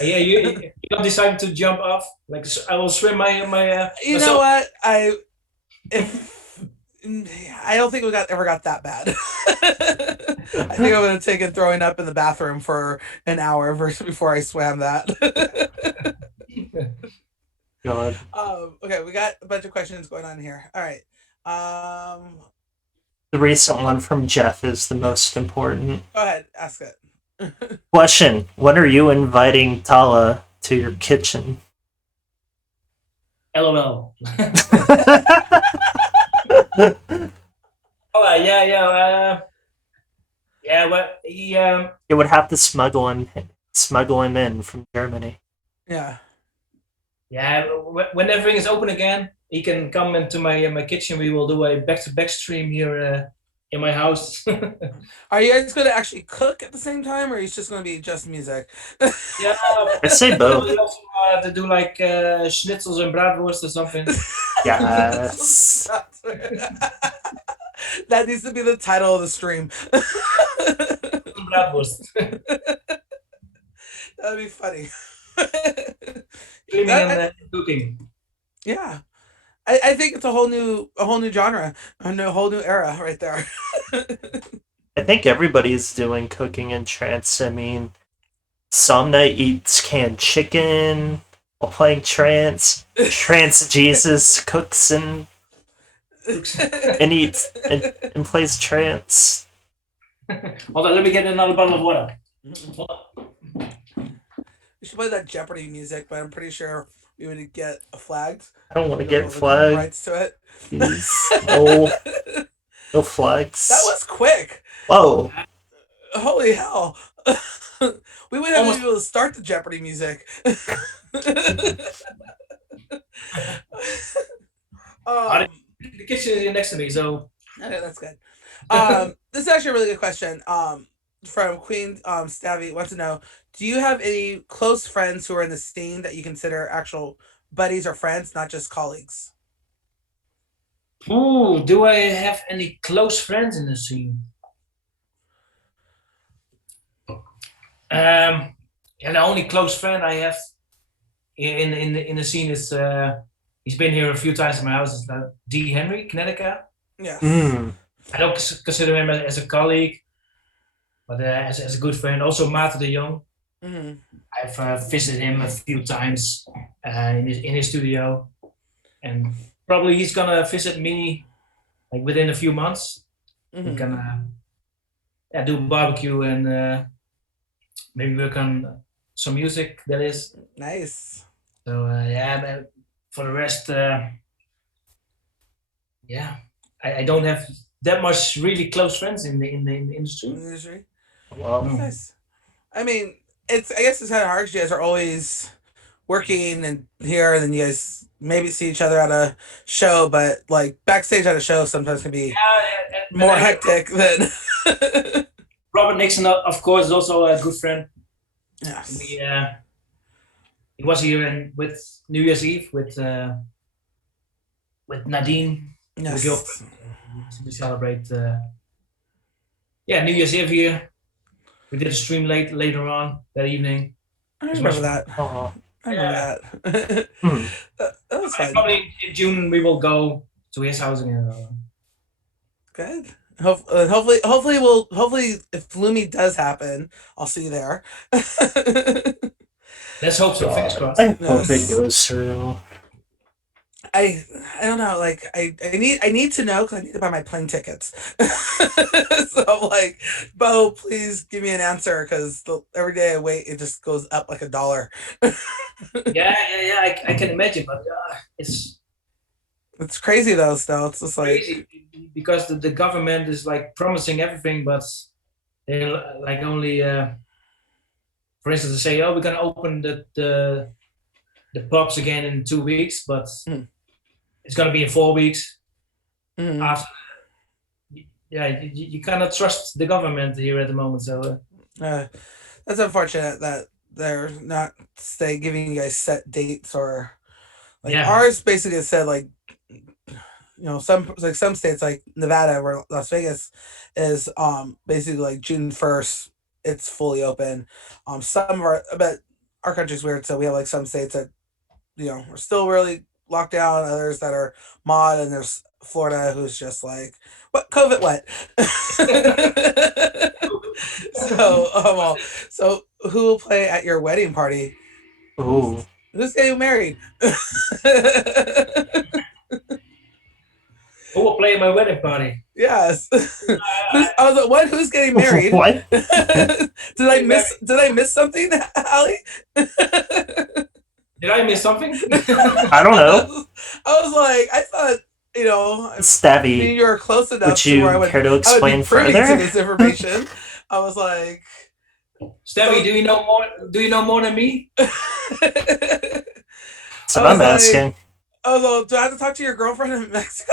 Yeah, you not decided to jump off. Like I will swim my You know myself. what? If I don't think we ever got that bad. I think I would have taken throwing up in the bathroom for an hour versus before I swam that. God. Okay, we got a bunch of questions going on here. All right. The recent one from Jeff is the most important. Go ahead, ask it. Question: when are you inviting Tala to your kitchen? LOL. Oh yeah. Well, he You would have to smuggle him in from Germany. Yeah. yeah. When everything is open again, he can come into my kitchen. We will do a back-to-back stream here in my house. Are you guys going to actually cook at the same time, or are you just going to be just music? Yeah, I say both. we also to do like schnitzels and bratwurst or something. Yes. That needs to be the title of the stream. Bratwurst. That'd be funny. Cleaning and cooking. Yeah. I think it's a whole new genre, a whole new era right there. I think everybody's doing cooking in trance. I mean, Somna eats canned chicken while playing trance. Trance Jesus cooks and eats and plays trance. Hold on, let me get another bottle of water. We should play that Jeopardy music, but I'm pretty sure we would get flagged. I don't want to We don't get have the flagged. rights to it. Please. No, no flags. That was quick. Whoa. Holy hell. We would have Almost- to be able to start the Jeopardy music. The kitchen is next to me, so Okay, that's good. This is actually a really good question. From Queen Stabby wants to know: do you have any close friends who are in the scene that you consider actual buddies or friends, not just colleagues? ooh, do I have any close friends in the scene? Yeah, the only close friend I have in the scene is he's been here a few times in my house. Is D. Henry, Connecticut. Yes. I don't consider him as a colleague, but as a good friend. Also, Maarten de Jong. Mm-hmm. I've visited him a few times in his studio, and probably he's gonna visit me like within a few months. Mm-hmm. We're gonna do barbecue and maybe work on some music. That is. Nice. So but for the rest, I don't have that much really close friends in the industry. Wow. Nice. I mean, I guess it's kind of hard. You guys are always working and here, and then you guys maybe see each other at a show, but like backstage at a show sometimes can be more hectic than. Robert Nixon, of course, is also a good friend. Yes. He was here with New Year's Eve with Nadine. Yes. The girlfriend. We celebrate New Year's Eve here. We did a stream later on that evening. I remember that. Uh-huh. I remember that. That was fun. Probably in June we will go to his house again. Good. Hopefully, if Lumi does happen, I'll see you there. Let's hope so. Fingers crossed. I hope it goes through. I don't know. Like I need to know because I need to buy my plane tickets. So I'm like, Bo, please give me an answer because every day I wait, it just goes up like $1. Yeah. I can imagine, but it's crazy though. Still, it's just like crazy because the government is like promising everything, but they like only, for instance, they say, "Oh, we're gonna open the pubs again in 2 weeks," but it's gonna be in 4 weeks. After, you cannot trust the government here at the moment. So that's unfortunate that they're not giving you guys set dates or like ours basically said like. Some states like Nevada or Las Vegas is basically like June 1st it's fully open. But our country's weird, so we have like some states that we're still really locked down, others that are mod, and there's Florida who's just like what COVID what. So who will play at your wedding party? Ooh. Who's getting married? who will play at my wedding party? Yes. I was like, what? Who's getting married? What? Did I miss something, Ali? Did I miss something? I don't know. I was like, I thought, Stabby. you were close enough Would you care to explain privy further? to this information. I was like, Stabby, do you know more? Do you know more than me? So I'm asking. Oh, so do I have to talk to your girlfriend in Mexico?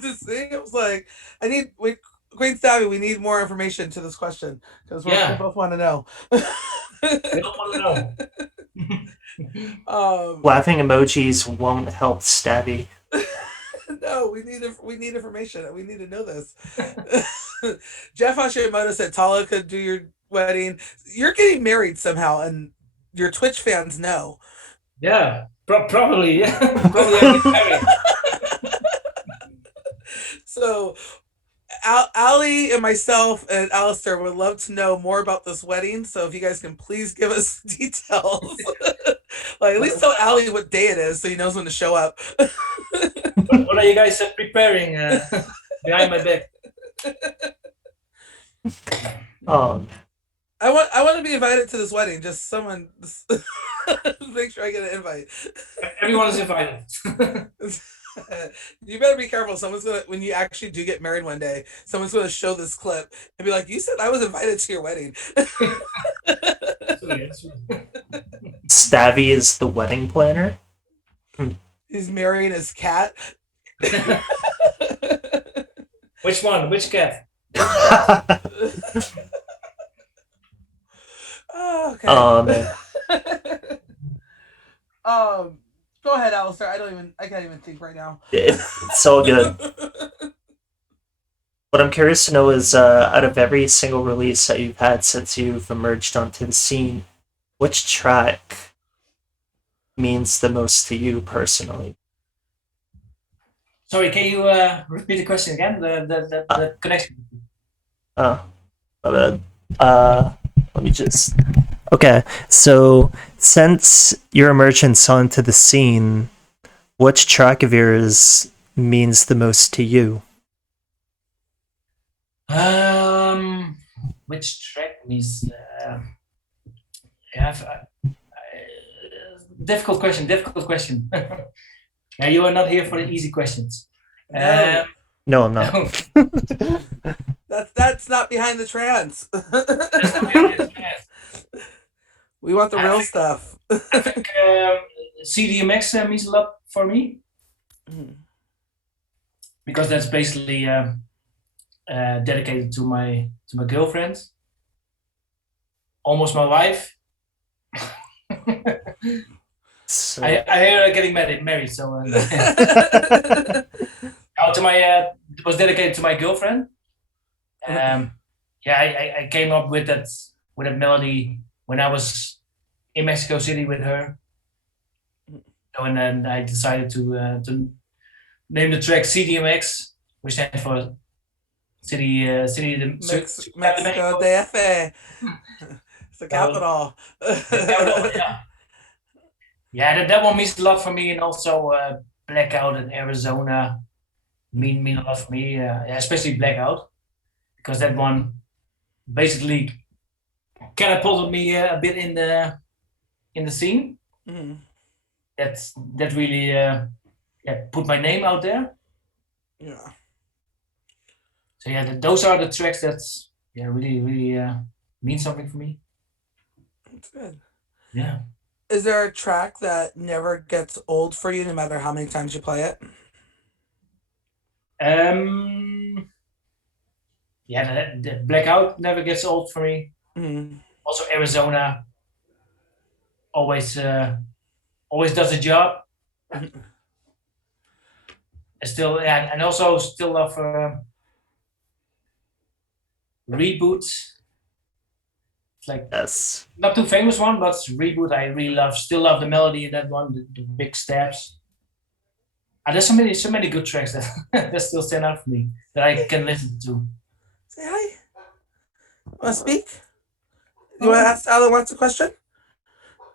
Just see, I was like, Queen Stabby, we need more information to this question because we Yeah, both want to know. we all want to know. Laughing emojis won't help Stabby. No, we need information. We need to know this. Jeff Hashimoto said Tala could do your wedding. You're getting married somehow, and your Twitch fans know. Yeah, probably. Yeah, probably I'll get married. So Ali and myself and Alistair would love to know more about this wedding. So if you guys can please give us details. Like at least tell Ali what day it is so he knows when to show up. What are you guys preparing behind my back? I want to be invited to this wedding. Just someone make sure I get an invite. Everyone is invited. You better be careful. Someone's gonna, when you actually do get married one day, someone's gonna show this clip and be like, "You said I was invited to your wedding." Stabby is the wedding planner. He's marrying his cat. Which one? Which cat? Oh, okay. Man. Go ahead, Alistair. I can't even think right now. It's all good. What I'm curious to know is, out of every single release that you've had since you've emerged onto the scene, which track means the most to you personally? Sorry, can you repeat the question again? The connection. My bad. Let me just. Okay, so since your emergence onto the scene, which track of yours means the most to you? Which track means? Difficult question. Yeah, you are not here for the easy questions. No, I'm not. That's not behind the trance. We want the real stuff. I think CDMX means a lot for me because that's basically dedicated to my girlfriend, almost my wife. So, I hear her getting married, so it was dedicated to my girlfriend. I came up with that melody when I was in Mexico City with her. And then I decided to name the track CDMX, which stands for City Mexico DF. It's the capital. Yeah, that one means a lot for me, and also Blackout in Arizona mean a lot for me, especially Blackout, because that one basically catapulted me a bit in the scene. Mm-hmm. That really put my name out there. Yeah. So those are the tracks that really mean something for me. That's good. Yeah. Is there a track that never gets old for you, no matter how many times you play it? The Blackout never gets old for me. Mm-hmm. Also Arizona always does the job. And also still love Reboots. It's like not too famous one, but Reboot I really love. Still love the melody in that one, the big steps. There's so many good tracks that that still stand out for me that I can listen to. Say hi. Want to speak? You want to ask Alan wants a question?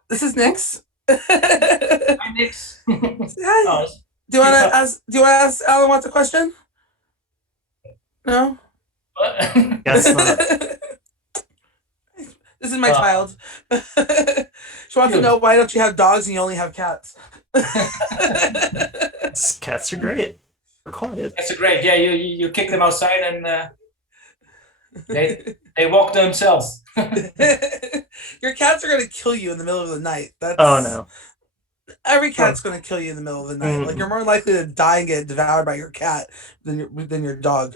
This is Nix. Hi, Nix. Say hi. Do you want to ask Alan wants a question? No. Guess not. This is my child. She wants to know, why don't you have dogs and you only have cats? Cats are great. They're quiet. Cats are great. Yeah, you kick them outside and They walk themselves. Your cats are gonna kill you in the middle of the night. Oh no. Every cat's gonna kill you in the middle of the night. Like, you're more likely to die and get devoured by your cat than your dog.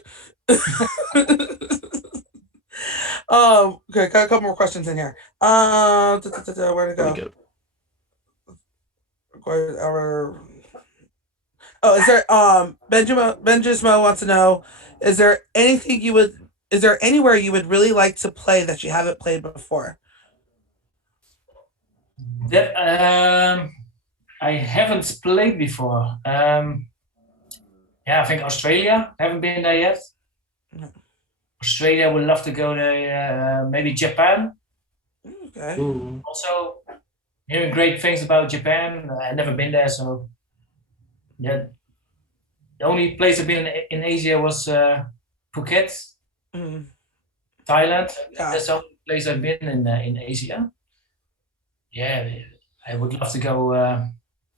Okay, got a couple more questions in here. Where to Pretty go? good. Oh, is there Benjismo wants to know, is there anything you would is there anywhere you would really like to play that you haven't played before? That I haven't played before. Yeah, I think Australia. Haven't been there yet. No. Australia would love to go there. Maybe Japan. Okay. Ooh. Also, hearing great things about Japan. I've never been there, so yeah. The only place I've been in Asia was Phuket, Mm, Thailand. yeah. That's the only place I've been in Asia. Yeah, I would love to go.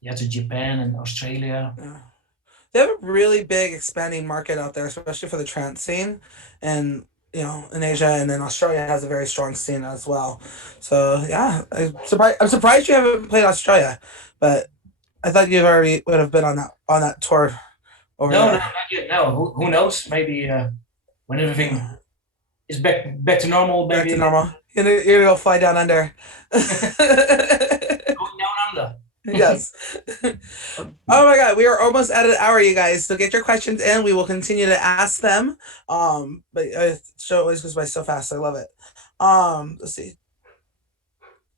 Yeah, to Japan and Australia. Yeah. They have a really big expanding market out there, especially for the trance scene, and in Asia, and then Australia has a very strong scene as well. So yeah, I'm surprised you haven't played Australia, but I thought you already would have been on that tour over No, there. not yet. No, who knows? Maybe when everything is back to normal, Back maybe to again. normal. You're gonna go fly down under. Going down under. Yes. Oh my god, we are almost at an hour, you guys. So get your questions in. We will continue to ask them. But show always goes by so fast. I love it. Let's see.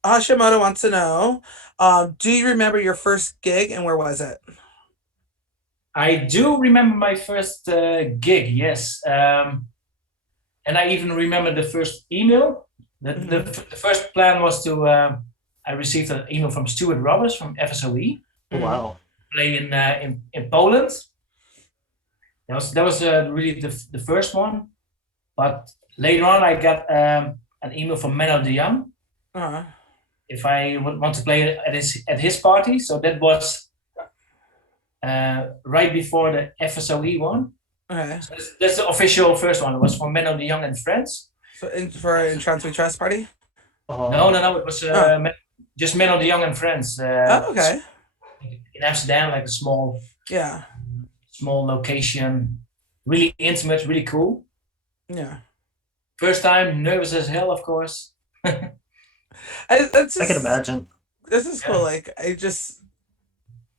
Hashimoto wants to know, do you remember your first gig and where was it? I do remember my first gig, yes. And I even remember the first email. The first plan was to, I received an email from Stuart Roberts from FSOE, Wow. play in Poland. That was really the first one. But later on, I got an email from Menno de Jong Uh-huh. if I would want to play at his party. So that was right before the FSOE one. Okay. So that's the official first one. It was from Menno de Jong and friends. So for Trance We Trust party? No. It was just Menno de Jong and friends. Oh, okay. In Amsterdam, like a small Yeah. location, really intimate, really cool. Yeah. First time, nervous as hell, of course. I can imagine. This is cool. Like, I just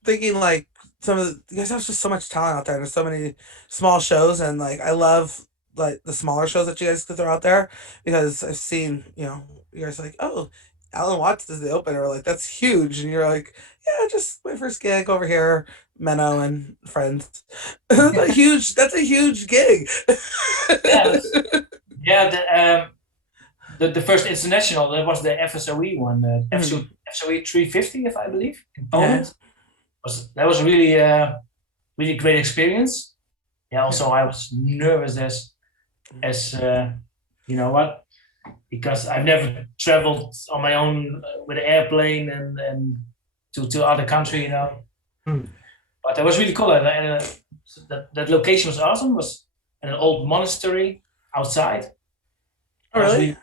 thinking like you guys have just so much talent out there. There's so many small shows, and like I love like the smaller shows that you guys could throw out there, because I've seen you guys are like, oh, Alan Watts is the opener, like that's huge, and you're like, yeah, just my first gig over here, Menno and friends. That's a huge gig. Yeah, the first international, that was the FSOE one, FSOE 350, if I believe, in Poland. That was really really great experience. Yeah, also I was nervous as you know what, because I've never traveled on my own with an airplane and to other country, But that was really cool. And that location was awesome. It was in an old monastery outside. Oh, really?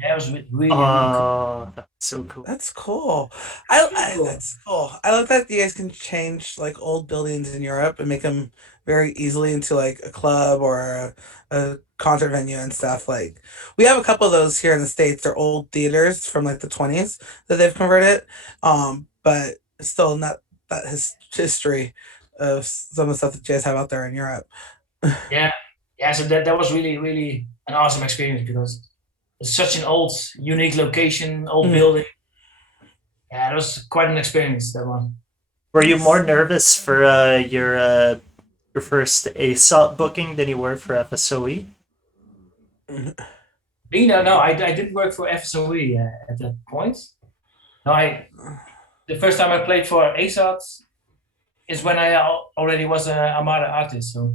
It was really cool. That's so cool. That's cool. That's cool. I love that you guys can change like old buildings in Europe and make them very easily into like a club or a concert venue and stuff. Like, we have a couple of those here in the States. They're old theaters from like the 20s that they've converted. But still not that history of some of the stuff that you guys have out there in Europe. Yeah. So that was really, really an awesome experience, because it's such an old, unique location, old building. Yeah, it was quite an experience, that one. Were you more nervous for your first ASOT booking than you were for FSOE? No, I didn't work for FSOE at that point. No, the first time I played for ASOT is when I already was an Armada artist. So.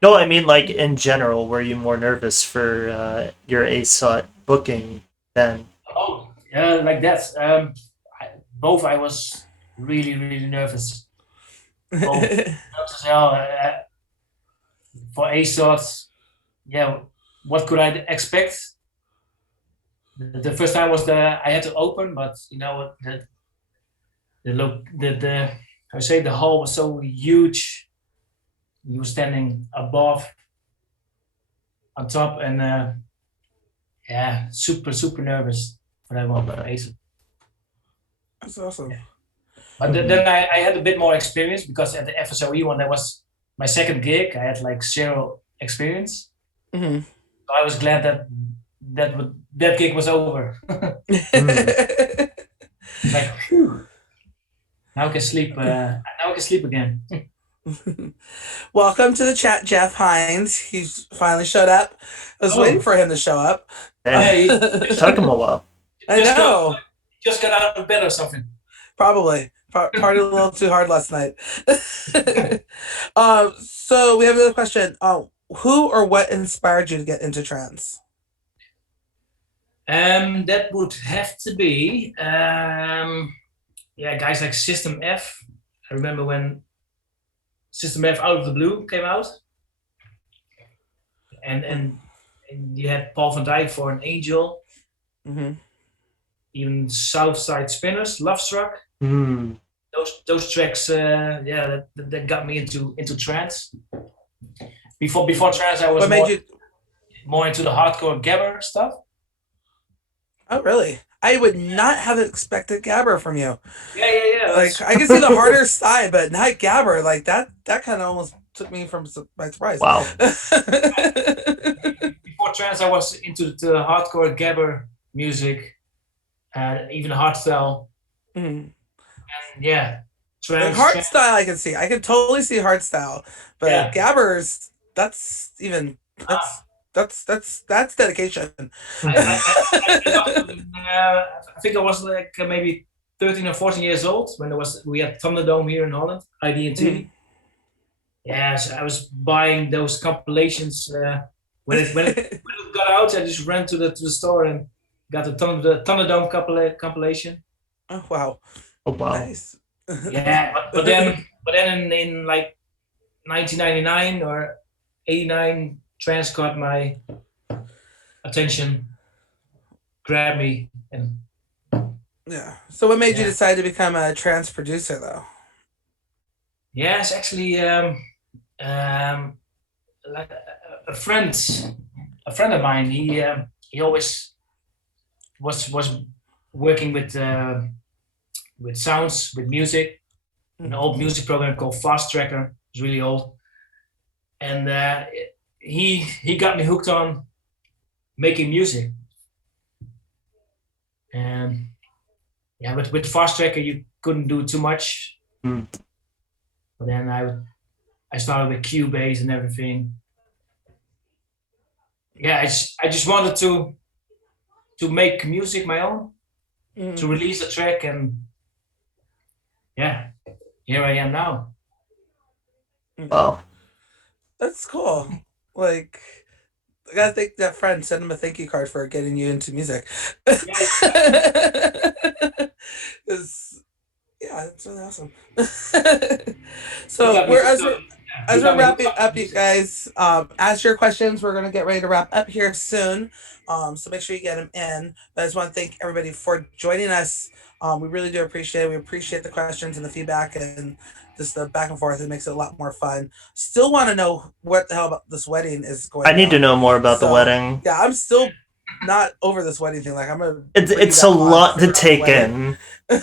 No, I mean, like, in general, were you more nervous for your ASOT booking than... Oh, yeah, like that. Both, I was really, really nervous. Both. Nervous as hell. For ASOT, yeah, what could I expect? The first time was I had to open, but you know the I say the hall was so huge. You were standing above, on top, and yeah, super nervous for that one. That's awesome. But then I had a bit more experience because at the FSOE one, that was my second gig. I had like 0 experience. Mm-hmm. So I was glad that gig was over. Like, whew. Now I can sleep. Now I can sleep again. Welcome to the chat, Jeff Hines. He's finally showed up. I was waiting for him to show up. Hey, it took him a while. I know. Just got out of bed or something. Probably. Partied a little too hard last night. So we have another question. Who or what inspired you to get into trance? That would have to be guys like System F. I remember when System F Out of the Blue came out, and you had Paul van Dyk for an Angel. Mm-hmm. Even Southside Spinners, Love Struck. Mm. Those tracks, that got me into trance. Before trance, I was more into the hardcore gabber stuff. Oh, really? I would not have expected gabber from you. Yeah. Like I can see the harder side, but not gabber. Like that kind of almost took me by surprise. Wow. Before trance, I was into the hardcore gabber music, even hardstyle. Mm-hmm. And yeah, trance. Like hardstyle, I can see. I can totally see hardstyle, but gabbers, that's dedication. I think I was like maybe 13 or 14 years old when we had Thunderdome here in Holland, ID&T. Mm. Yes, I was buying those compilations when it got out. I just ran to the store and got the Thunderdome compilation. Oh wow! Oh wow! Nice. Yeah, but then in like 1999 or 89, trance caught my attention, grabbed me, and yeah. So what made you decide to become a trance producer, though? Yes, actually, like a friend of mine. He always was working with sounds, with music. An old music program called Fast Tracker. It's really old, and he got me hooked on making music. And yeah, but with Fast Tracker you couldn't do too much. But then I started with Cubase and everything. Yeah, I just wanted to make music my own, to release a track, and yeah, here I am now. Wow, that's cool. Like, I gotta thank that friend. Send him a thank you card for getting you into music. Yeah, it's really awesome. So as we're wrapping up, you guys, ask your questions. We're gonna get ready to wrap up here soon. So make sure you get them in. But I just want to thank everybody for joining us. We really do appreciate it. We appreciate the questions and the feedback and just the back and forth. It makes it a lot more fun. Still want to know what the hell about this wedding is going on. I need to know more about the wedding. Yeah, I'm still not over this wedding thing. Like I'm gonna. It's a lot to take in. I'm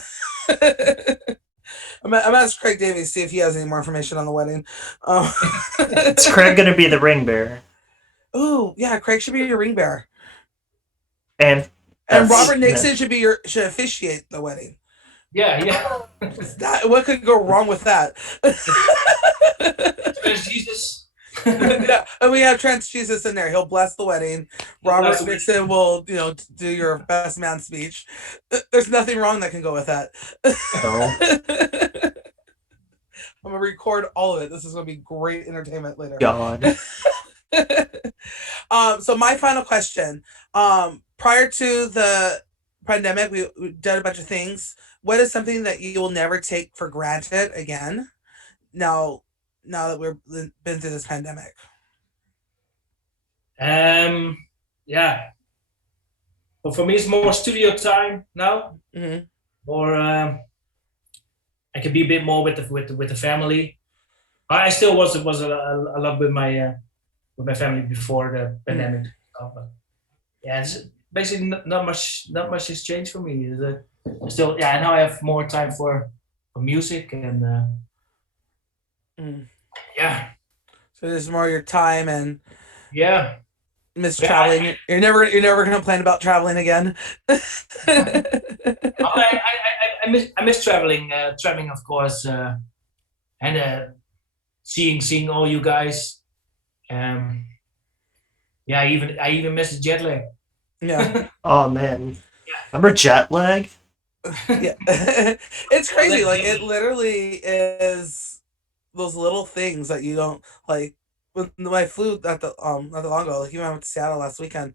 gonna ask Craig Davies see if he has any more information on the wedding. Is Craig gonna be the ring bearer? Oh yeah, Craig should be your ring bearer. And Robert Nixon should officiate the wedding. Yeah. What could go wrong with that? Trans Jesus. Yeah, and we have Trance Jesus in there. He'll bless the wedding. Robert Nixon will, do your best man speech. There's nothing wrong that can go with that. No. I'm gonna record all of it. This is gonna be great entertainment later. God. So my final question. Prior to the pandemic, we did a bunch of things. What is something that you will never take for granted again? Now that we've been through this pandemic. Yeah. But for me, it's more studio time now, Mm-hmm. or I can be a bit more with the family. I still was a lot with my family before the pandemic. But yeah, it's basically not much has changed for me. Still, yeah, now I have more time for music and Mm. yeah, So this is more your time and yeah, miss yeah. traveling. You're never gonna complain about traveling again. I miss traveling, of course, and seeing all you guys. Um, yeah, I even miss the jet lag. Yeah. Oh man, remember jet lag? Yeah. It's Well, crazy. Like it literally is those little things that you don't like. When I flew not that long ago, like even I went to Seattle last weekend,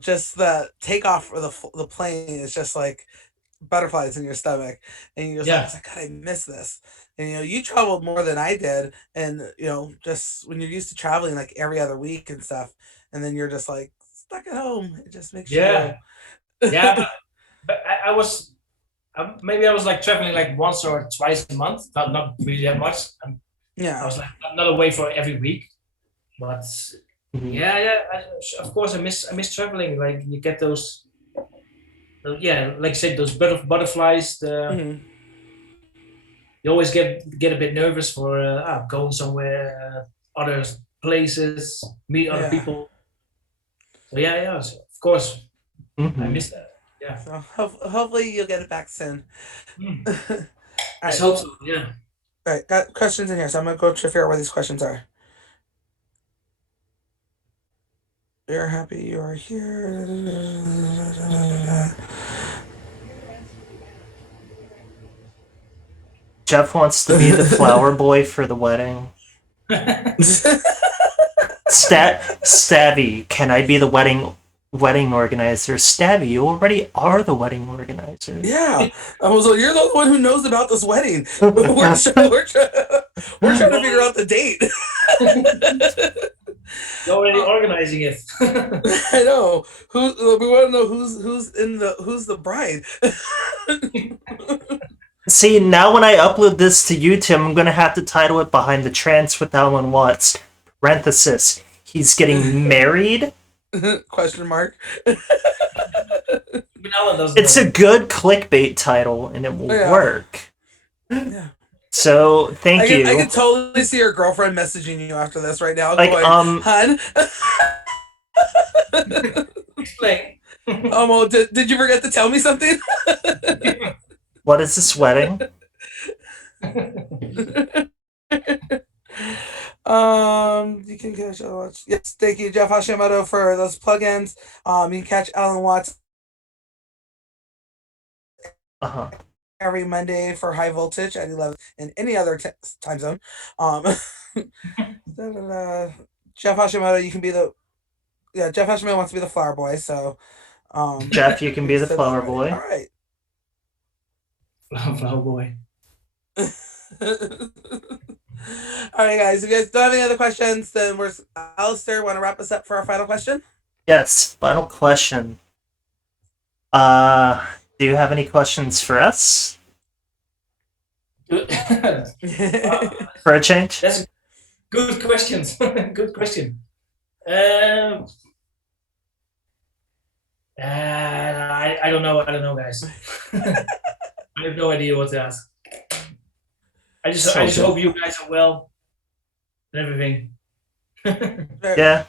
just the takeoff for the plane is just like butterflies in your stomach, and you're just like, yeah, it's like, God, I miss this. And you traveled more than I did, and just when you're used to traveling like every other week and stuff, and then you're just like stuck at home, it just makes yeah, you. yeah. But maybe I was like traveling like once or twice a month, not really that much. I Yeah. was like not away for every week, but Mhm. yeah, yeah. Of course, I miss traveling. Like you get those, yeah, like I said, those butterflies. Hmm. You always get a bit nervous for going somewhere, other places, meet other Yeah. people. So yeah, yeah. So of course, I Mhm. miss that. Yeah. So hopefully you'll get it back soon. Hmm. All Let's right. hope so. Yeah. All right. Got questions in here, so I'm gonna go to figure out where these questions are. You're happy you are here. Jeff wants to be the flower boy for the wedding. Stabby, can I be the wedding organizer? Stabby, you already are the wedding organizer. Yeah, I was like, you're the one who knows about this wedding. We're trying to figure out the date. You're already organizing it. I know we want to know who's the bride. See, now when I upload this to YouTube, I'm gonna have to title it Behind the Trance with Alan Watts. Parenthesis. He's getting married? Question mark. Even Alan doesn't It's a know. good clickbait title and it will Yeah, work. yeah. So, thank I can you. totally see your girlfriend messaging you after this right now, Like, going, "Hun, Explain. well, did you forget to tell me something?" what is this wedding? You can catch yes, thank you, Jeff Hashimoto, for those plugins. You can catch Alan Watts Uh huh. every Monday for High Voltage at 11 in any other time zone. Um, Jeff Hashimoto, you can be the Jeff Hashimoto wants to be the flower boy, so Jeff, you can we be the said that flower already. All boy. right. Flower boy. All right, guys. If you guys don't have any other questions, then we're Alistair. Want to wrap us up for our final question? Yes, final question. Uh, do you have any questions for us? For a change? That's good questions. Good question. Um, I don't know. I don't know, guys. I have no idea what to ask. I just hope you guys are well and everything. Yeah.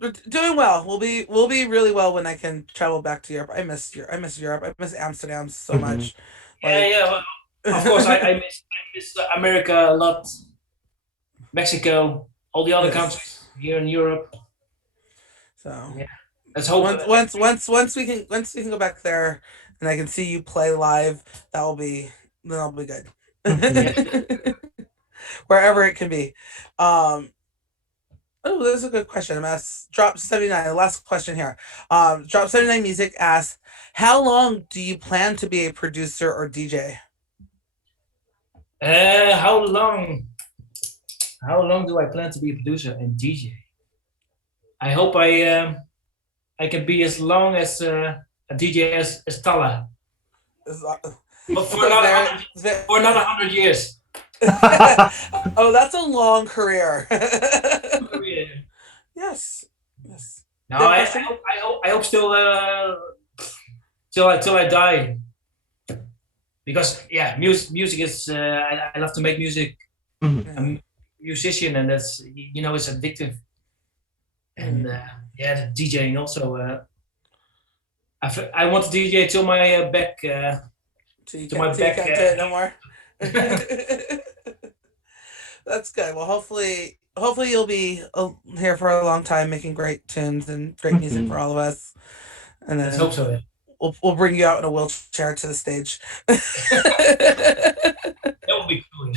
We're doing well. We'll be really well when I can travel back to Europe. I miss Europe. I miss Amsterdam so Mhm. much. Yeah, Like yeah. Well, of course, I miss America a lot. Mexico, all the other countries yes. here in Europe. So Yeah, let's hope. once we can go back there and I can see you play live, that will be then I'll be good. Mhm. Yeah. Wherever it can be. Um Oh, that's a good question. I'm asked Drop 79. The last question here. Drop 79 Music asks, how long do you plan to be a producer or DJ? How long? How long do I plan to be a producer and DJ? I hope I can be as long as a DJ as Tala. But for another 100 years. Oh, that's a long career. Yes. No, I hope still till I die. Because yeah, music is I love to make music. Mhm. I'm a musician, and that's it's addictive. And yeah, the DJing also. I want to DJ till my back. Till you to my can't back. do it no more. That's good. Well, hopefully you'll be here for a long time, making great tunes and great music for all of us. And Let's then hope so. Yeah. we'll bring you out in a wheelchair to the stage. That would be cool.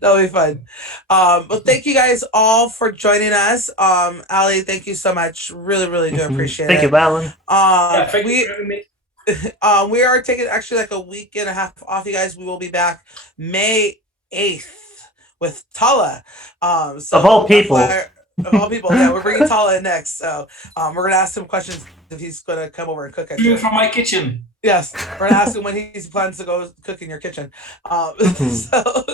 That'll be fun. Well, thank you guys all for joining us. Ali, thank you so much. Really do appreciate Thank it. you, Alan. Yeah, thank you for having me. We are taking actually like a week and a half off, you guys. We will be back May 8th with Tala. So Of all people. Of all people, yeah, we're bringing Tala in next. So we're gonna ask him questions if he's gonna come over and cook at you. From my kitchen. Yes, we're gonna ask him when he plans to go cook in your kitchen. So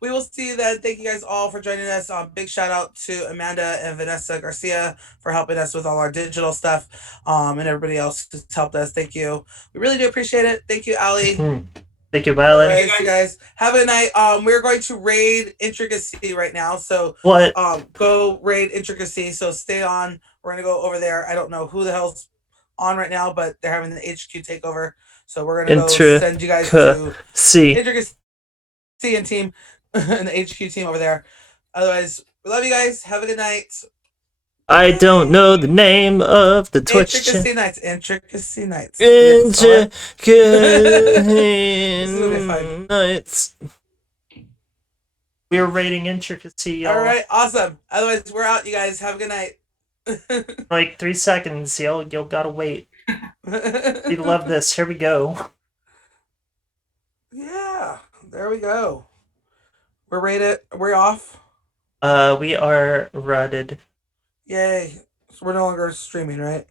we will see you then. Thank you guys all for joining us. Big shout out to Amanda and Vanessa Garcia for helping us with all our digital stuff, and everybody else who's helped us. Thank you. We really do appreciate it. Thank you, Ali. Thank you, Alan. Right, you guys have a night. We're going to raid Intricacy right now. So what? Go raid Intricacy. So stay on. We're gonna go over there. I don't know who the hell's on right now, but they're having the HQ takeover. So we're gonna go send you guys to Intricacy and team and the HQ team over there. Otherwise, we love you guys. Have a good night. I don't know the name of the Twitch Intricacy Nights. Intricacy Nights. Nights. We're rating Intricacy, y'all. All right, awesome. Otherwise, we're out, you guys. Have a good night. Like 3 seconds, y'all gotta wait. We love this. Here we go. Yeah, there we go. We're rated. We're off. We are rutted. Yay. So we're no longer streaming, right?